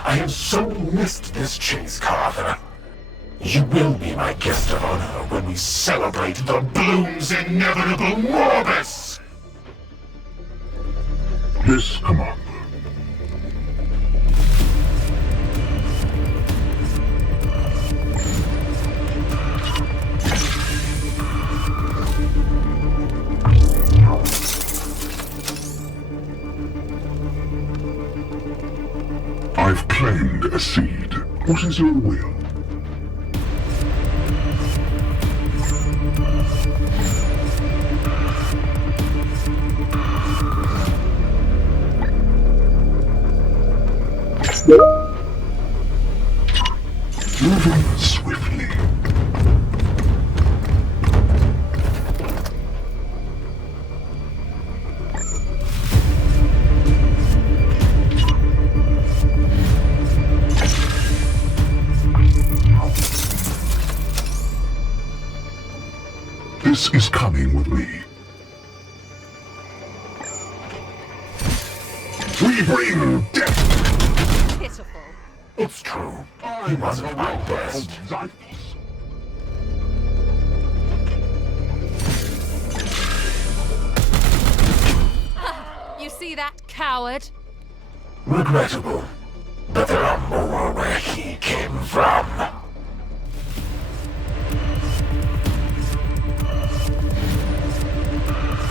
I have so missed this chase, Carver. You will be my guest of honor when we celebrate the Bloom's inevitable Morbus! Yes, Commander. I've claimed a seed. What is your will? Moving swiftly. This is coming with me. We bring death! Pitiful. It's true. He wasn't my best. You see that, coward? Regrettable. But there are more where he came from.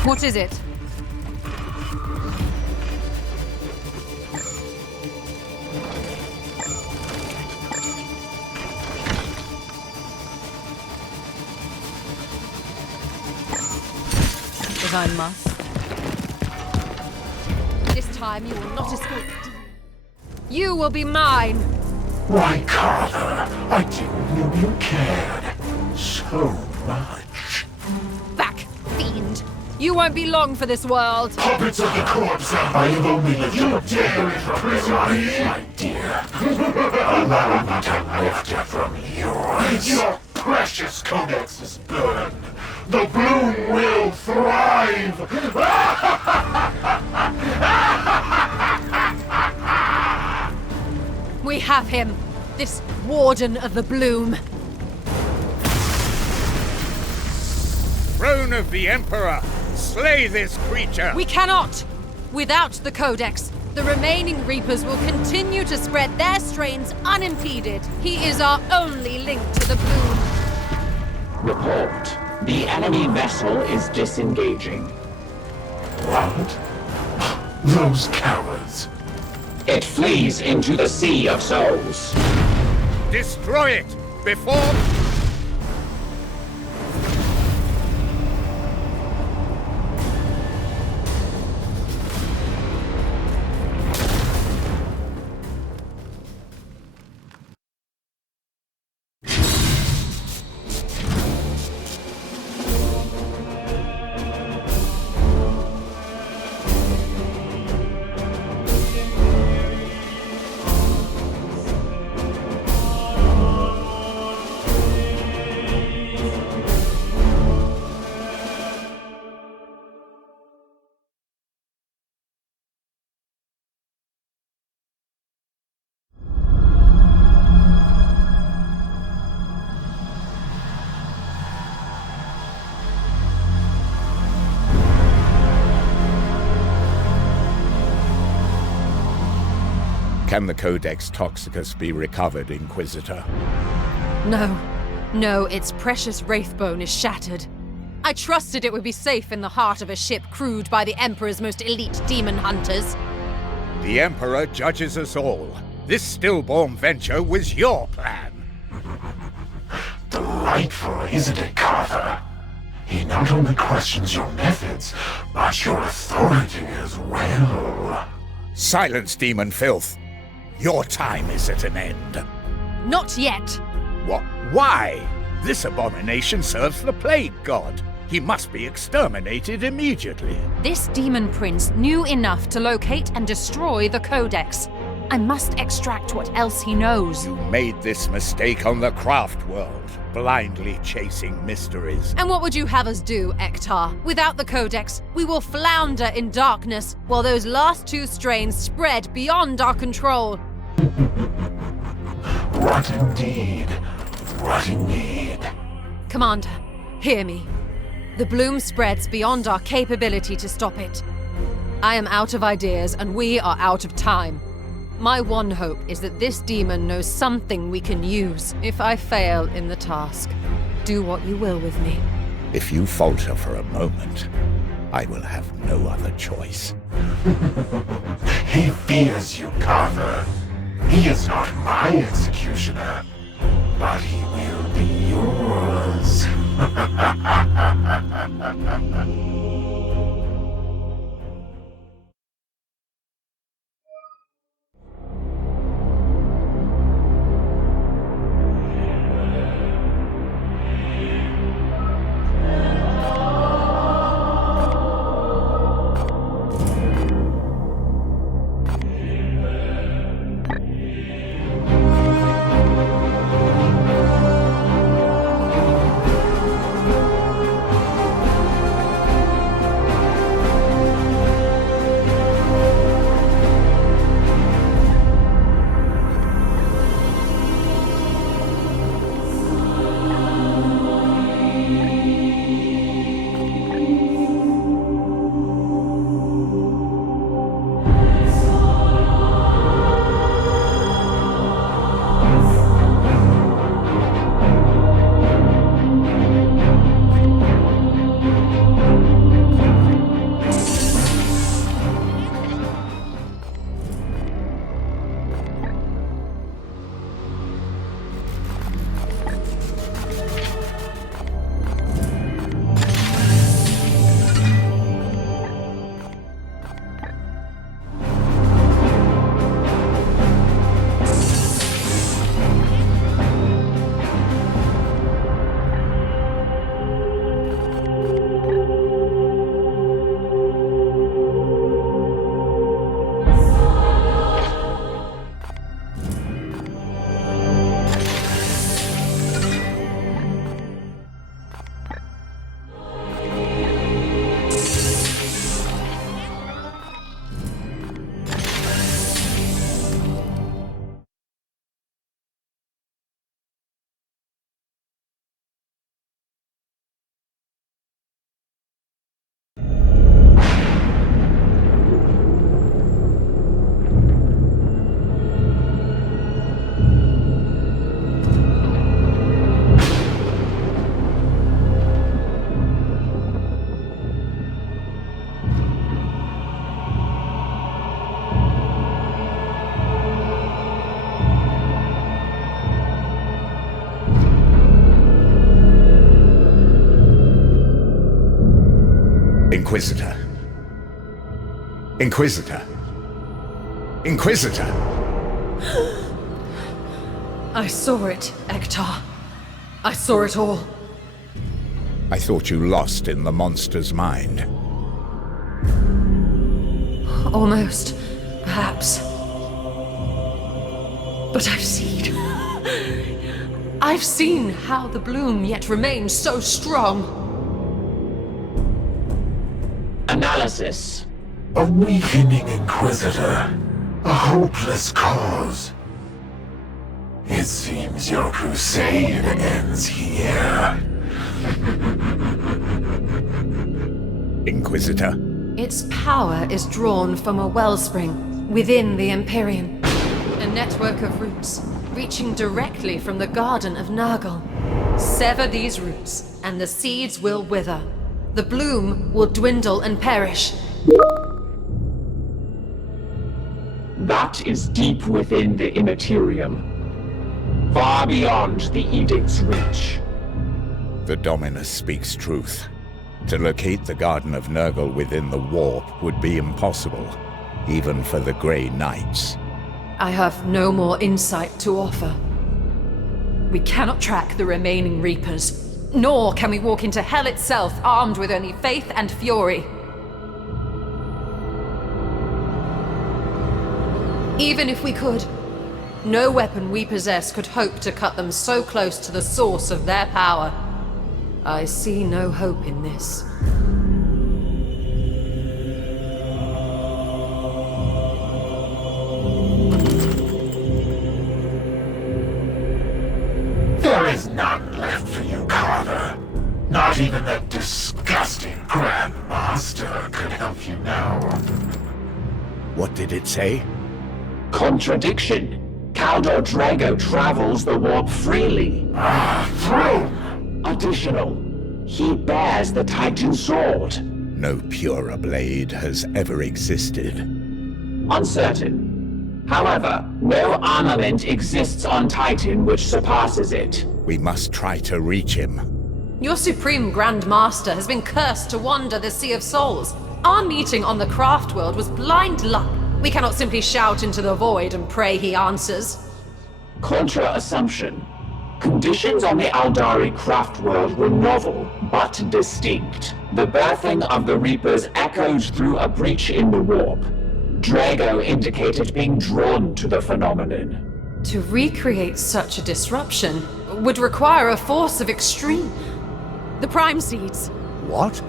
What is it? If I must. This time you will not escape. You will be mine! Why, Carver, I didn't know you cared so much. Back, fiend! You won't be long for this world! Puppets of the corpse, I have only lived a day prison, my dear. Allow me to lift it from yours. Your precious codex is burned. The bloom will thrive! We have him! This Warden of the Bloom! Throne of the Emperor! Slay this creature! We cannot! Without the Codex, the remaining Reapers will continue to spread their strains unimpeded. He is our only link to the Bloom. Report. The enemy vessel is disengaging. What? Those cowards. It flees into the Sea of Souls. Destroy it before... Can the Codex Toxicus be recovered, Inquisitor? No, its precious wraithbone is shattered. I trusted it would be safe in the heart of a ship crewed by the Emperor's most elite demon hunters. The Emperor judges us all. This stillborn venture was your plan. Delightful, isn't it, Carver? He not only questions your methods, but your authority as well. Silence, demon filth. Your time is at an end. Not yet. What? Why? This abomination serves the Plague God. He must be exterminated immediately. This demon prince knew enough to locate and destroy the Codex. I must extract what else he knows. You made this mistake on the craft world, blindly chasing mysteries. And what would you have us do, Ektar? Without the Codex, we will flounder in darkness, while those last two strains spread beyond our control. What indeed? What indeed? Commander, hear me. The bloom spreads beyond our capability to stop it. I am out of ideas, and we are out of time. My one hope is that this demon knows something we can use. If I fail in the task, do what you will with me. If you falter for a moment, I will have no other choice. He fears you, Carver. He is not my executioner, but he will be yours. Inquisitor. Inquisitor. Inquisitor! I saw it, Ektar. I saw it all. I thought you lost in the monster's mind. Almost, perhaps. But I've seen... I've seen how the bloom yet remains so strong. Analysis. A weakening Inquisitor. A hopeless cause. It seems your crusade ends here. Inquisitor. Its power is drawn from a wellspring within the Empyrean. A network of roots reaching directly from the Garden of Nurgle. Sever these roots, and the seeds will wither. The bloom will dwindle and perish. That is deep within the Immaterium. Far beyond the Edict's reach. The Dominus speaks truth. To locate the Garden of Nurgle within the warp would be impossible, even for the Grey Knights. I have no more insight to offer. We cannot track the remaining Reapers, nor can we walk into hell itself armed with only faith and fury. Even if we could, no weapon we possess could hope to cut them so close to the source of their power. I see no hope in this. There is none left for you, Carver. Not even that disgusting Grand Master could help you now. What did it say? Contradiction. Caldor Drago travels the warp freely. Throne! Additional. He bears the Titan sword. No purer blade has ever existed. Uncertain. However, no armament exists on Titan which surpasses it. We must try to reach him. Your Supreme Grand Master has been cursed to wander the Sea of Souls. Our meeting on the Craft World was blind luck. We cannot simply shout into the void and pray he answers. Contra-assumption. Conditions on the Aldari craft world were novel, but distinct. The birthing of the Reapers echoed through a breach in the warp. Drago indicated being drawn to the phenomenon. To recreate such a disruption would require a force of extreme... The Prime Seeds. What?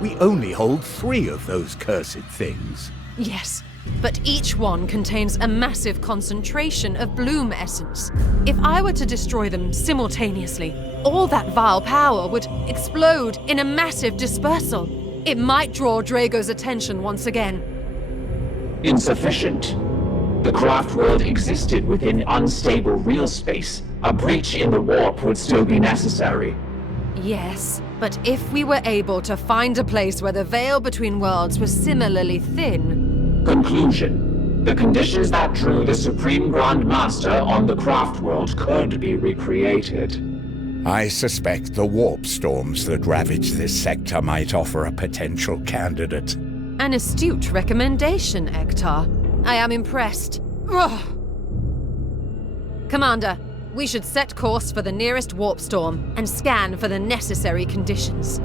We only hold 3 of those cursed things. Yes, but each one contains a massive concentration of bloom essence. If I were to destroy them simultaneously, all that vile power would explode in a massive dispersal. It might draw Drago's attention once again. Insufficient. The craft world existed within unstable real space. A breach in the warp would still be necessary. Yes, but if we were able to find a place where the veil between worlds was similarly thin... Conclusion. The conditions that drew the Supreme Grand Master on the craft world could be recreated. I suspect the warp storms that ravage this sector might offer a potential candidate. An astute recommendation, Ektar. I am impressed. Ugh. Commander, we should set course for the nearest warp storm and scan for the necessary conditions.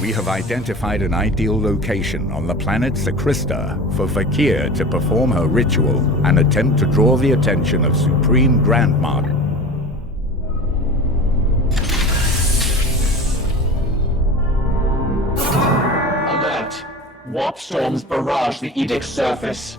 We have identified an ideal location on the planet Sakrista for Vakir to perform her ritual and attempt to draw the attention of Supreme Grandmaster. Alert! Warp storms barrage the Edict's surface.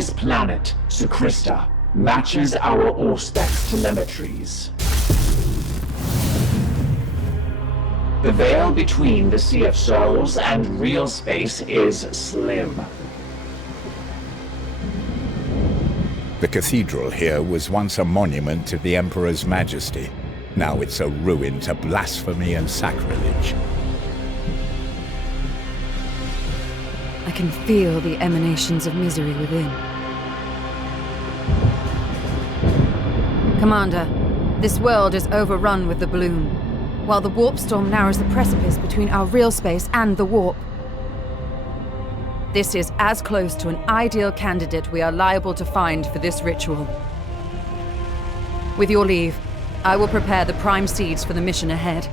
This planet, Sukrista, matches our Auspex telemetries. The veil between the Sea of Souls and real space is slim. The cathedral here was once a monument to the Emperor's majesty. Now it's a ruin to blasphemy and sacrilege. I can feel the emanations of misery within. Commander, this world is overrun with the bloom, while the warp storm narrows the precipice between our real space and the warp. This is as close to an ideal candidate we are liable to find for this ritual. With your leave, I will prepare the prime seeds for the mission ahead.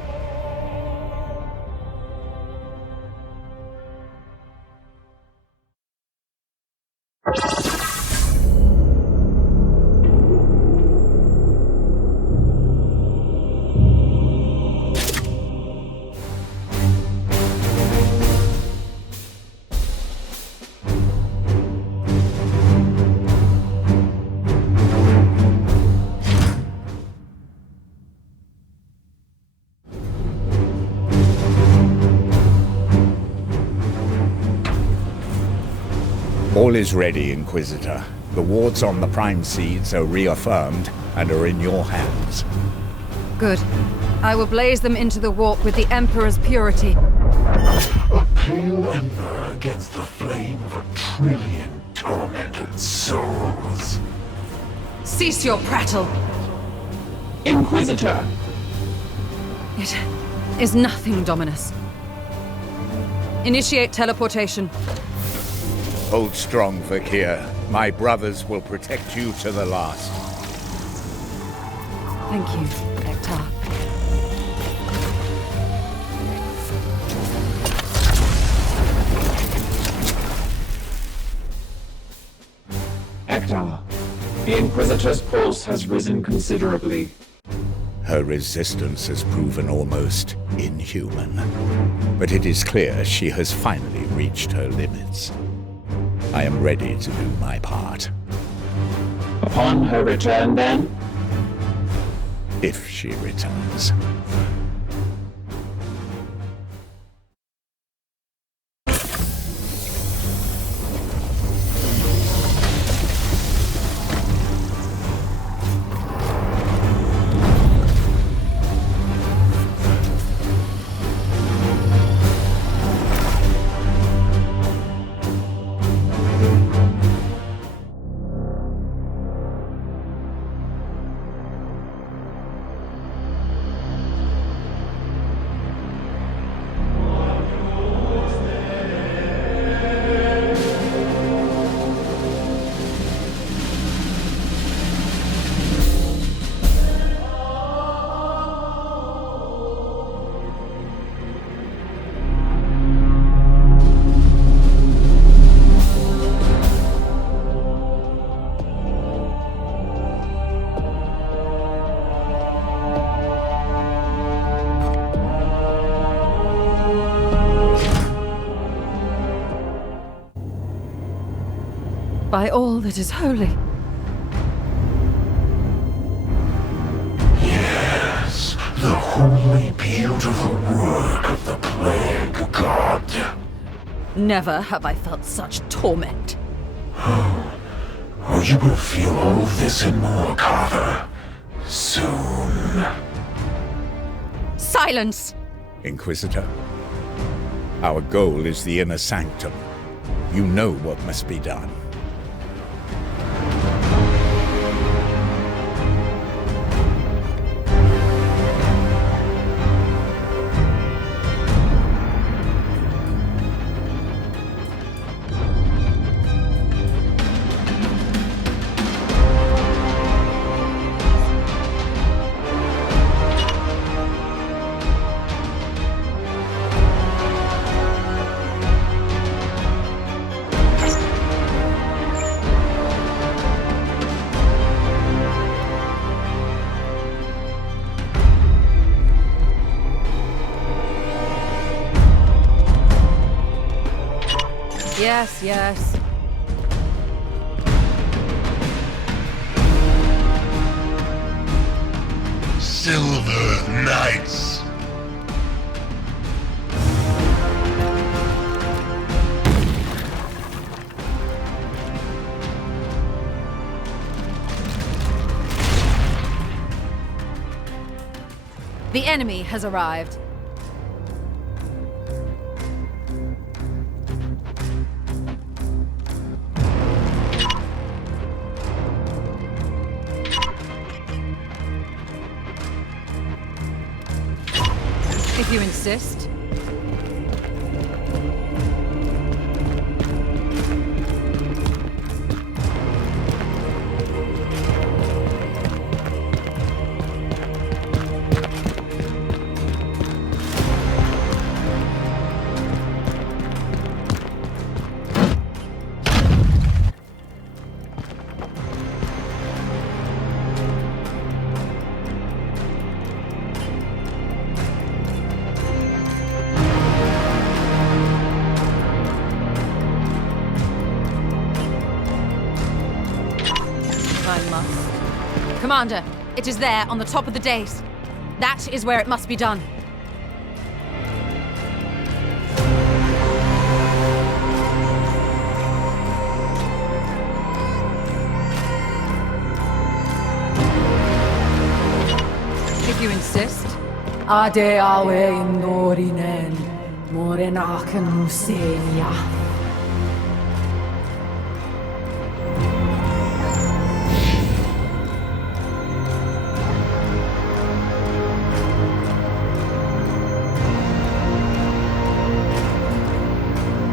All is ready, Inquisitor. The wards on the prime seeds are reaffirmed and are in your hands. Good. I will blaze them into the warp with the Emperor's purity. A pale ember against the flame of 1,000,000,000 tormented souls. Cease your prattle! Inquisitor! It is nothing, Dominus. Initiate teleportation. Hold strong, Vakir. My brothers will protect you to the last. Thank you, Ektar. Ektar, the Inquisitor's pulse has risen considerably. Her resistance has proven almost inhuman. But it is clear she has finally reached her limits. I am ready to do my part. Upon her return, then? If she returns. By all that is holy. Yes, the wholly beautiful work of the Plague God. Never have I felt such torment. Oh, you will feel all this and more, Carver. Soon. Silence! Inquisitor, our goal is the inner sanctum. You know what must be done. Yes, yes. Silver Knights. The enemy has arrived. If you insist. I must. Commander, it is there on the top of the dais. That is where it must be done. If you insist. Ade awe indorinen, morenaken musenia.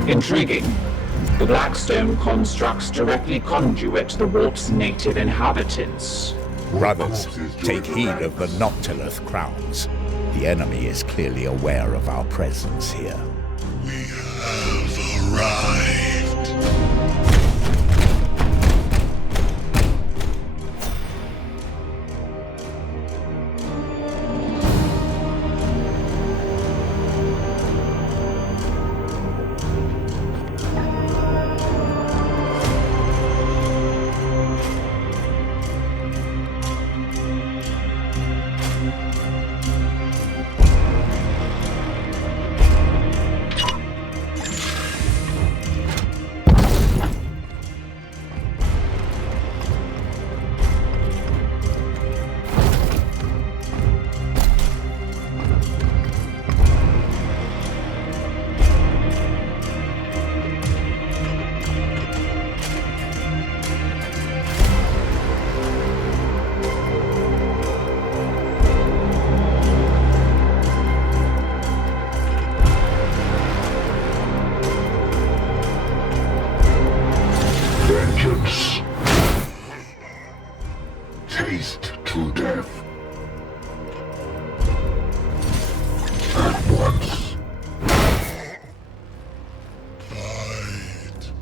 Intriguing. The Blackstone constructs directly conduit the warp's native inhabitants. Brothers, take heed of the Noctilith crowns. The enemy is clearly aware of our presence here. We have arrived. Vengeance. Taste to death. At once. Fight.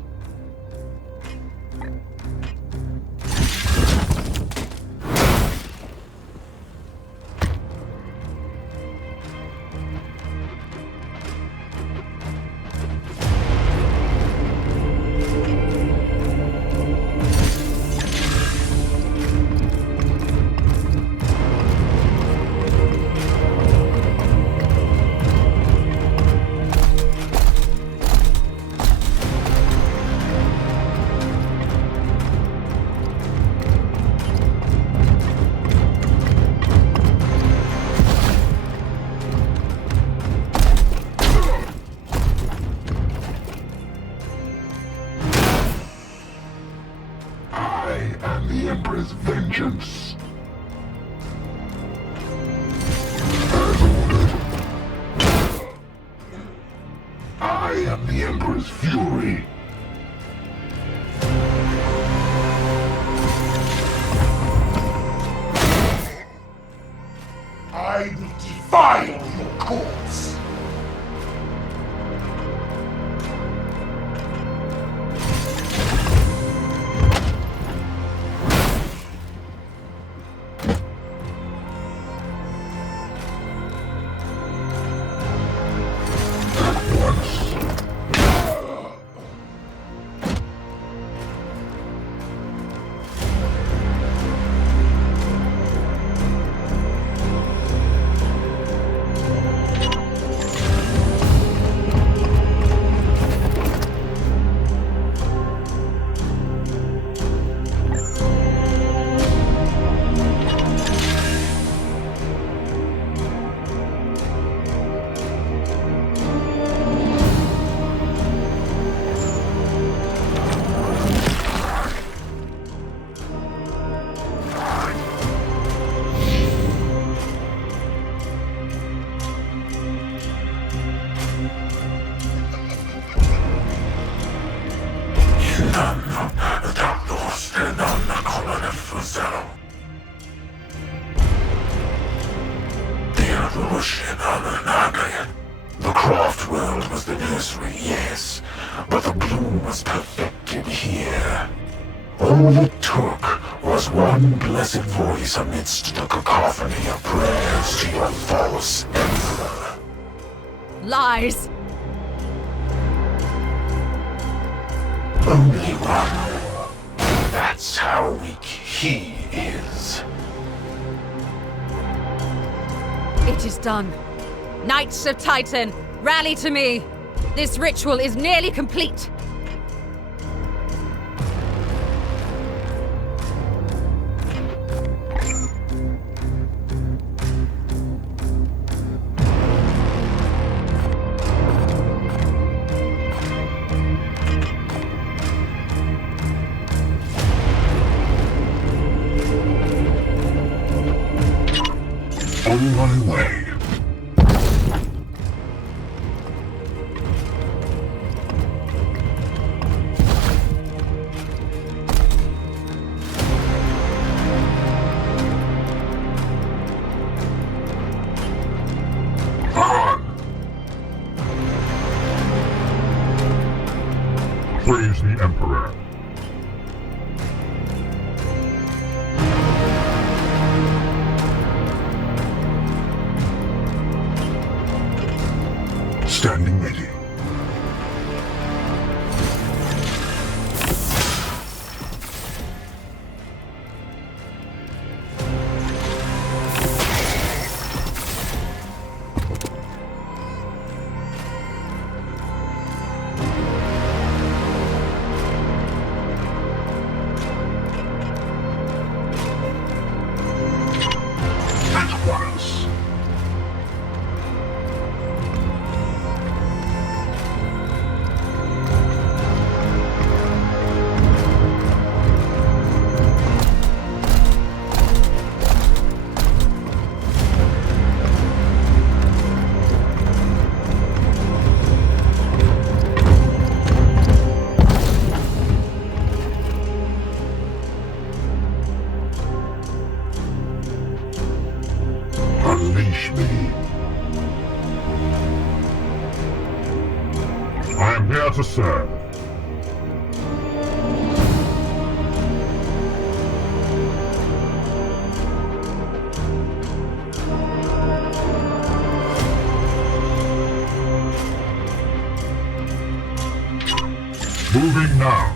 I am the Emperor's vengeance. As ordered. I am the Emperor's fury. I will defile your corpse. the nursery, yes, but the bloom was perfected here. All it took was one blessed voice amidst the cacophony of prayers to your false emperor. Lies! Only one. That's how weak he is. It is done. Knights of Titan, rally to me! This ritual is nearly complete! On my way. Praise the Emperor. Standing ready. At once. Unleash me. I am here to serve. Moving now.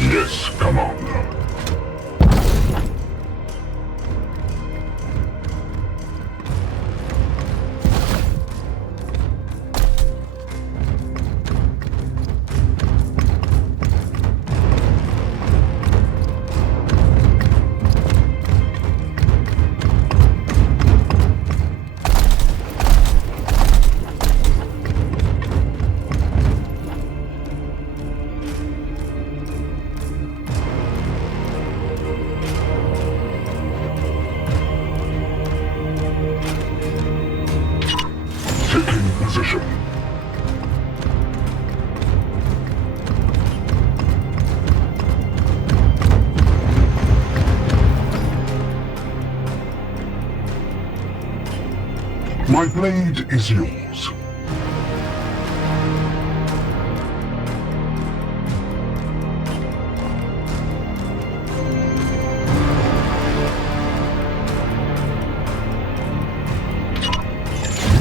Yes, Commander. Taking position. My blade is yours.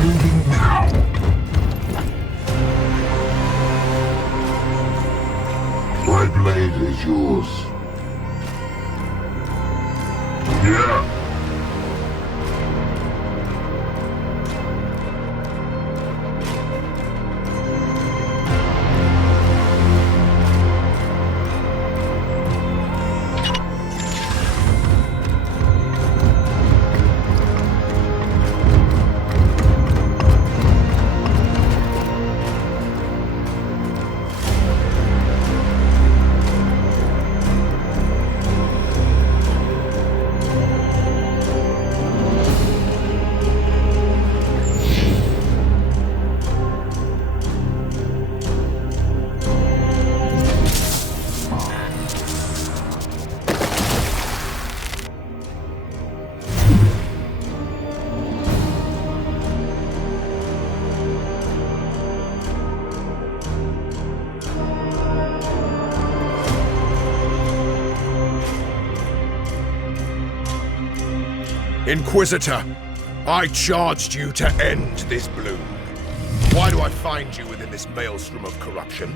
Moving now. My blade is yours. Yeah. Inquisitor, I charged you to end this bloom. Why do I find you within this maelstrom of corruption?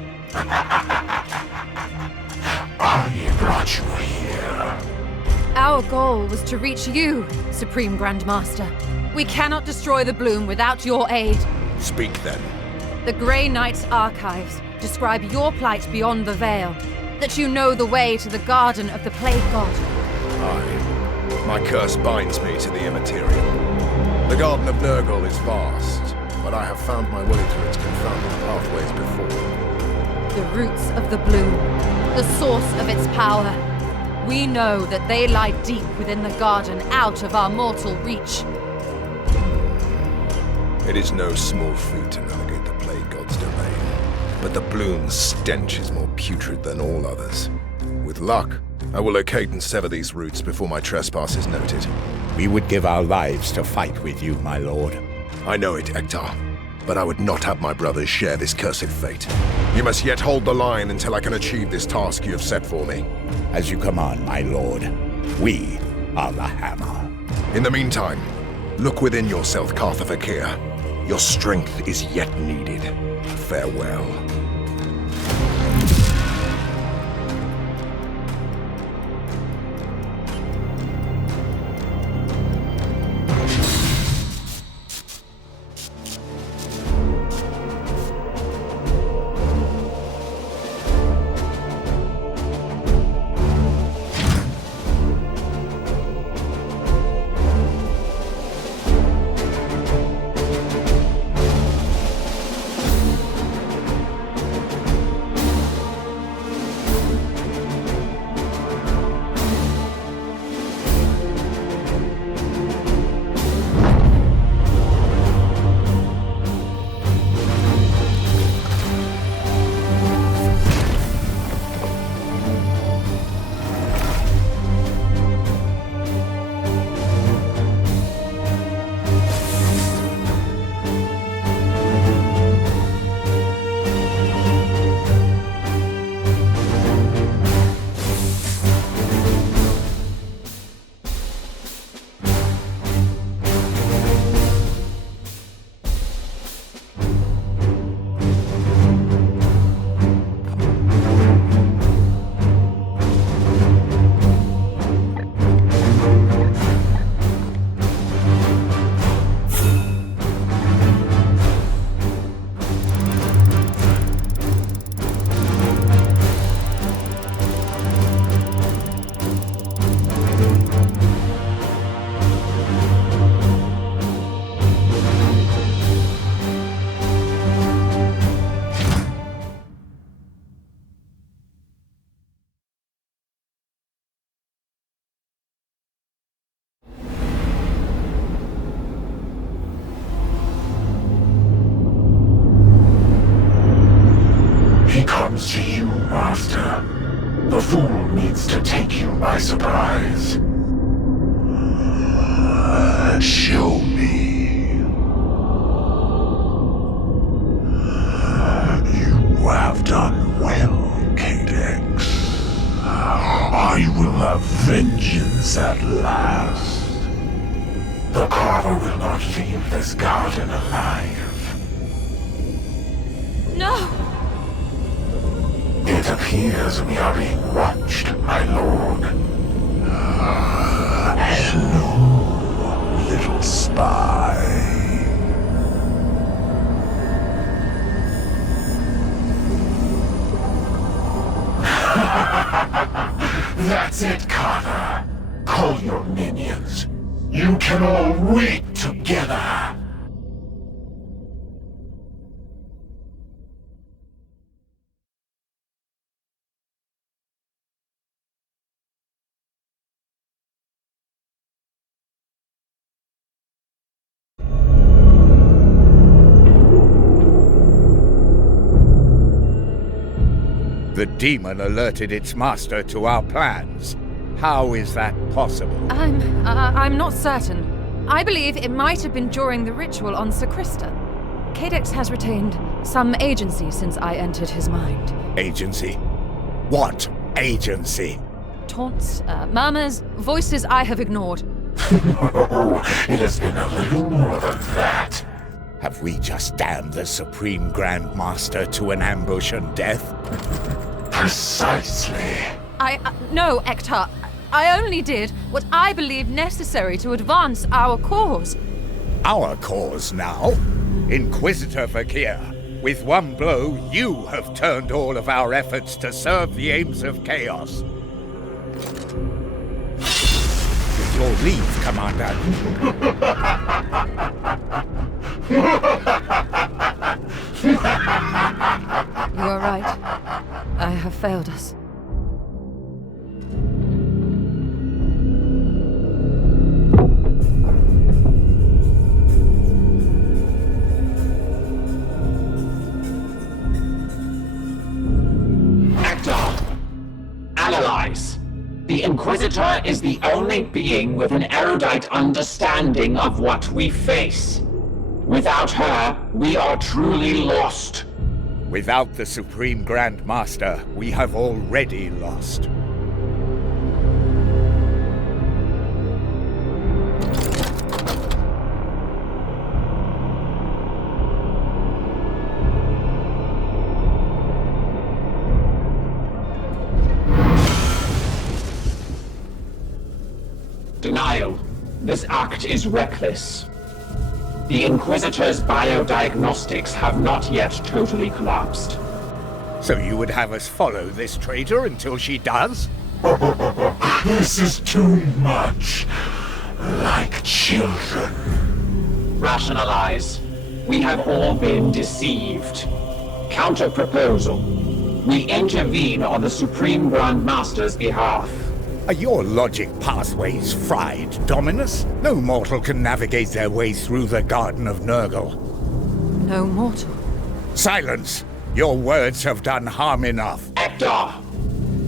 I brought you here. Our goal was to reach you, Supreme Grandmaster. We cannot destroy the bloom without your aid. Speak then. The Grey Knight's archives describe your plight beyond the Veil, that you know the way to the Garden of the Plague God. Aye. My curse binds me to the immaterial. The Garden of Nurgle is vast, but I have found my way through its confounding pathways before. The roots of the bloom, the source of its power. We know that they lie deep within the garden, out of our mortal reach. It is no small feat to navigate the Plague God's domain, but the bloom's stench is more putrid than all others. With luck, I will locate and sever these roots before my trespass is noted. We would give our lives to fight with you, my lord. I know it, Ektar, but I would not have my brothers share this cursed fate. You must yet hold the line until I can achieve this task you have set for me. As you command, my lord. We are the Hammer. In the meantime, look within yourself, Cartha Fakir. Your strength is yet needed. Farewell. Comes to you, Master. The fool needs to take you by surprise. Show me. You have done well, Cadex. I will have vengeance at last. The Carver will not leave this garden alive. No! It appears we are being watched, my lord. Hello, little spy. That's it, Carter. Call your minions. You can all wait together. The demon alerted its master to our plans. How is that possible? I'm not certain. I believe it might have been during the ritual on Sacrista. Cadex has retained some agency since I entered his mind. Agency? What agency? Taunts, murmurs, voices I have ignored. No, it has been a little more than that. Have we just damned the Supreme Grand Master to an ambush and death? Precisely. No, Ektar. I only did what I believed necessary to advance our cause. Our cause now? Inquisitor Vakir, with one blow, you have turned all of our efforts to serve the aims of chaos. With your leave, Commander. You are right. I have failed us. Analyze. The Inquisitor is the only being with an erudite understanding of what we face. Without her, we are truly lost. Without the Supreme Grand Master, we have already lost. Denial. This act is reckless. The Inquisitor's biodiagnostics have not yet totally collapsed. So you would have us follow this traitor until she does? This is too much. Like children. Rationalize. We have all been deceived. Counter-proposal. We intervene on the Supreme Grand Master's behalf. Are your logic pathways fried, Dominus? No mortal can navigate their way through the Garden of Nurgle. No mortal. Silence! Your words have done harm enough. Ektar,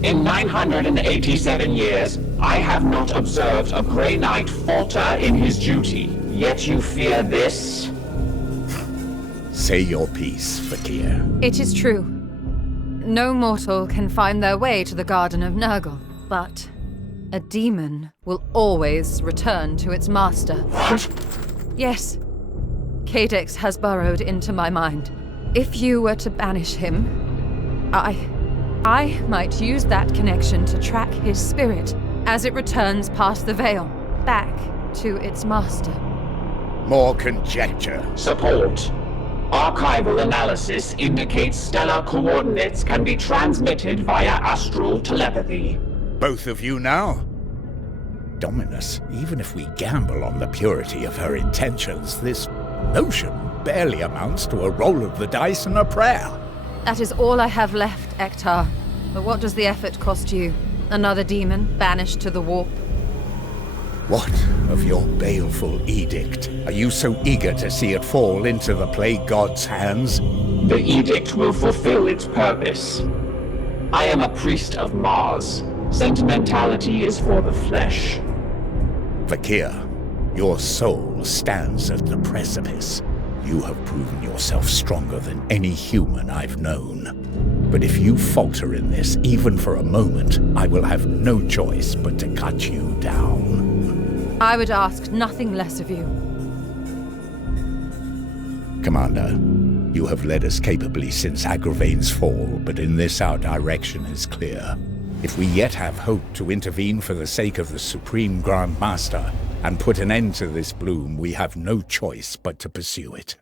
in 987 years, I have not observed a Grey Knight falter in his duty. Yet you fear this? Say your piece, Vakir. It is true. No mortal can find their way to the Garden of Nurgle, but a demon will always return to its master. What? Yes. Cadex has burrowed into my mind. If you were to banish him, I might use that connection to track his spirit as it returns past the veil, back to its master. More conjecture. Support. Archival analysis indicates stellar coordinates can be transmitted via astral telepathy. Both of you now? Dominus, even if we gamble on the purity of her intentions, this notion barely amounts to a roll of the dice and a prayer. That is all I have left, Ektar. But what does the effort cost you? Another demon banished to the warp? What of your baleful edict? Are you so eager to see it fall into the Plague God's hands? The edict will fulfill its purpose. I am a priest of Mars. Sentimentality is for the flesh. Vakir, your soul stands at the precipice. You have proven yourself stronger than any human I've known. But if you falter in this, even for a moment, I will have no choice but to cut you down. I would ask nothing less of you. Commander, you have led us capably since Agravain's fall, but in this our direction is clear. If we yet have hope to intervene for the sake of the Supreme Grand Master and put an end to this bloom, we have no choice but to pursue it.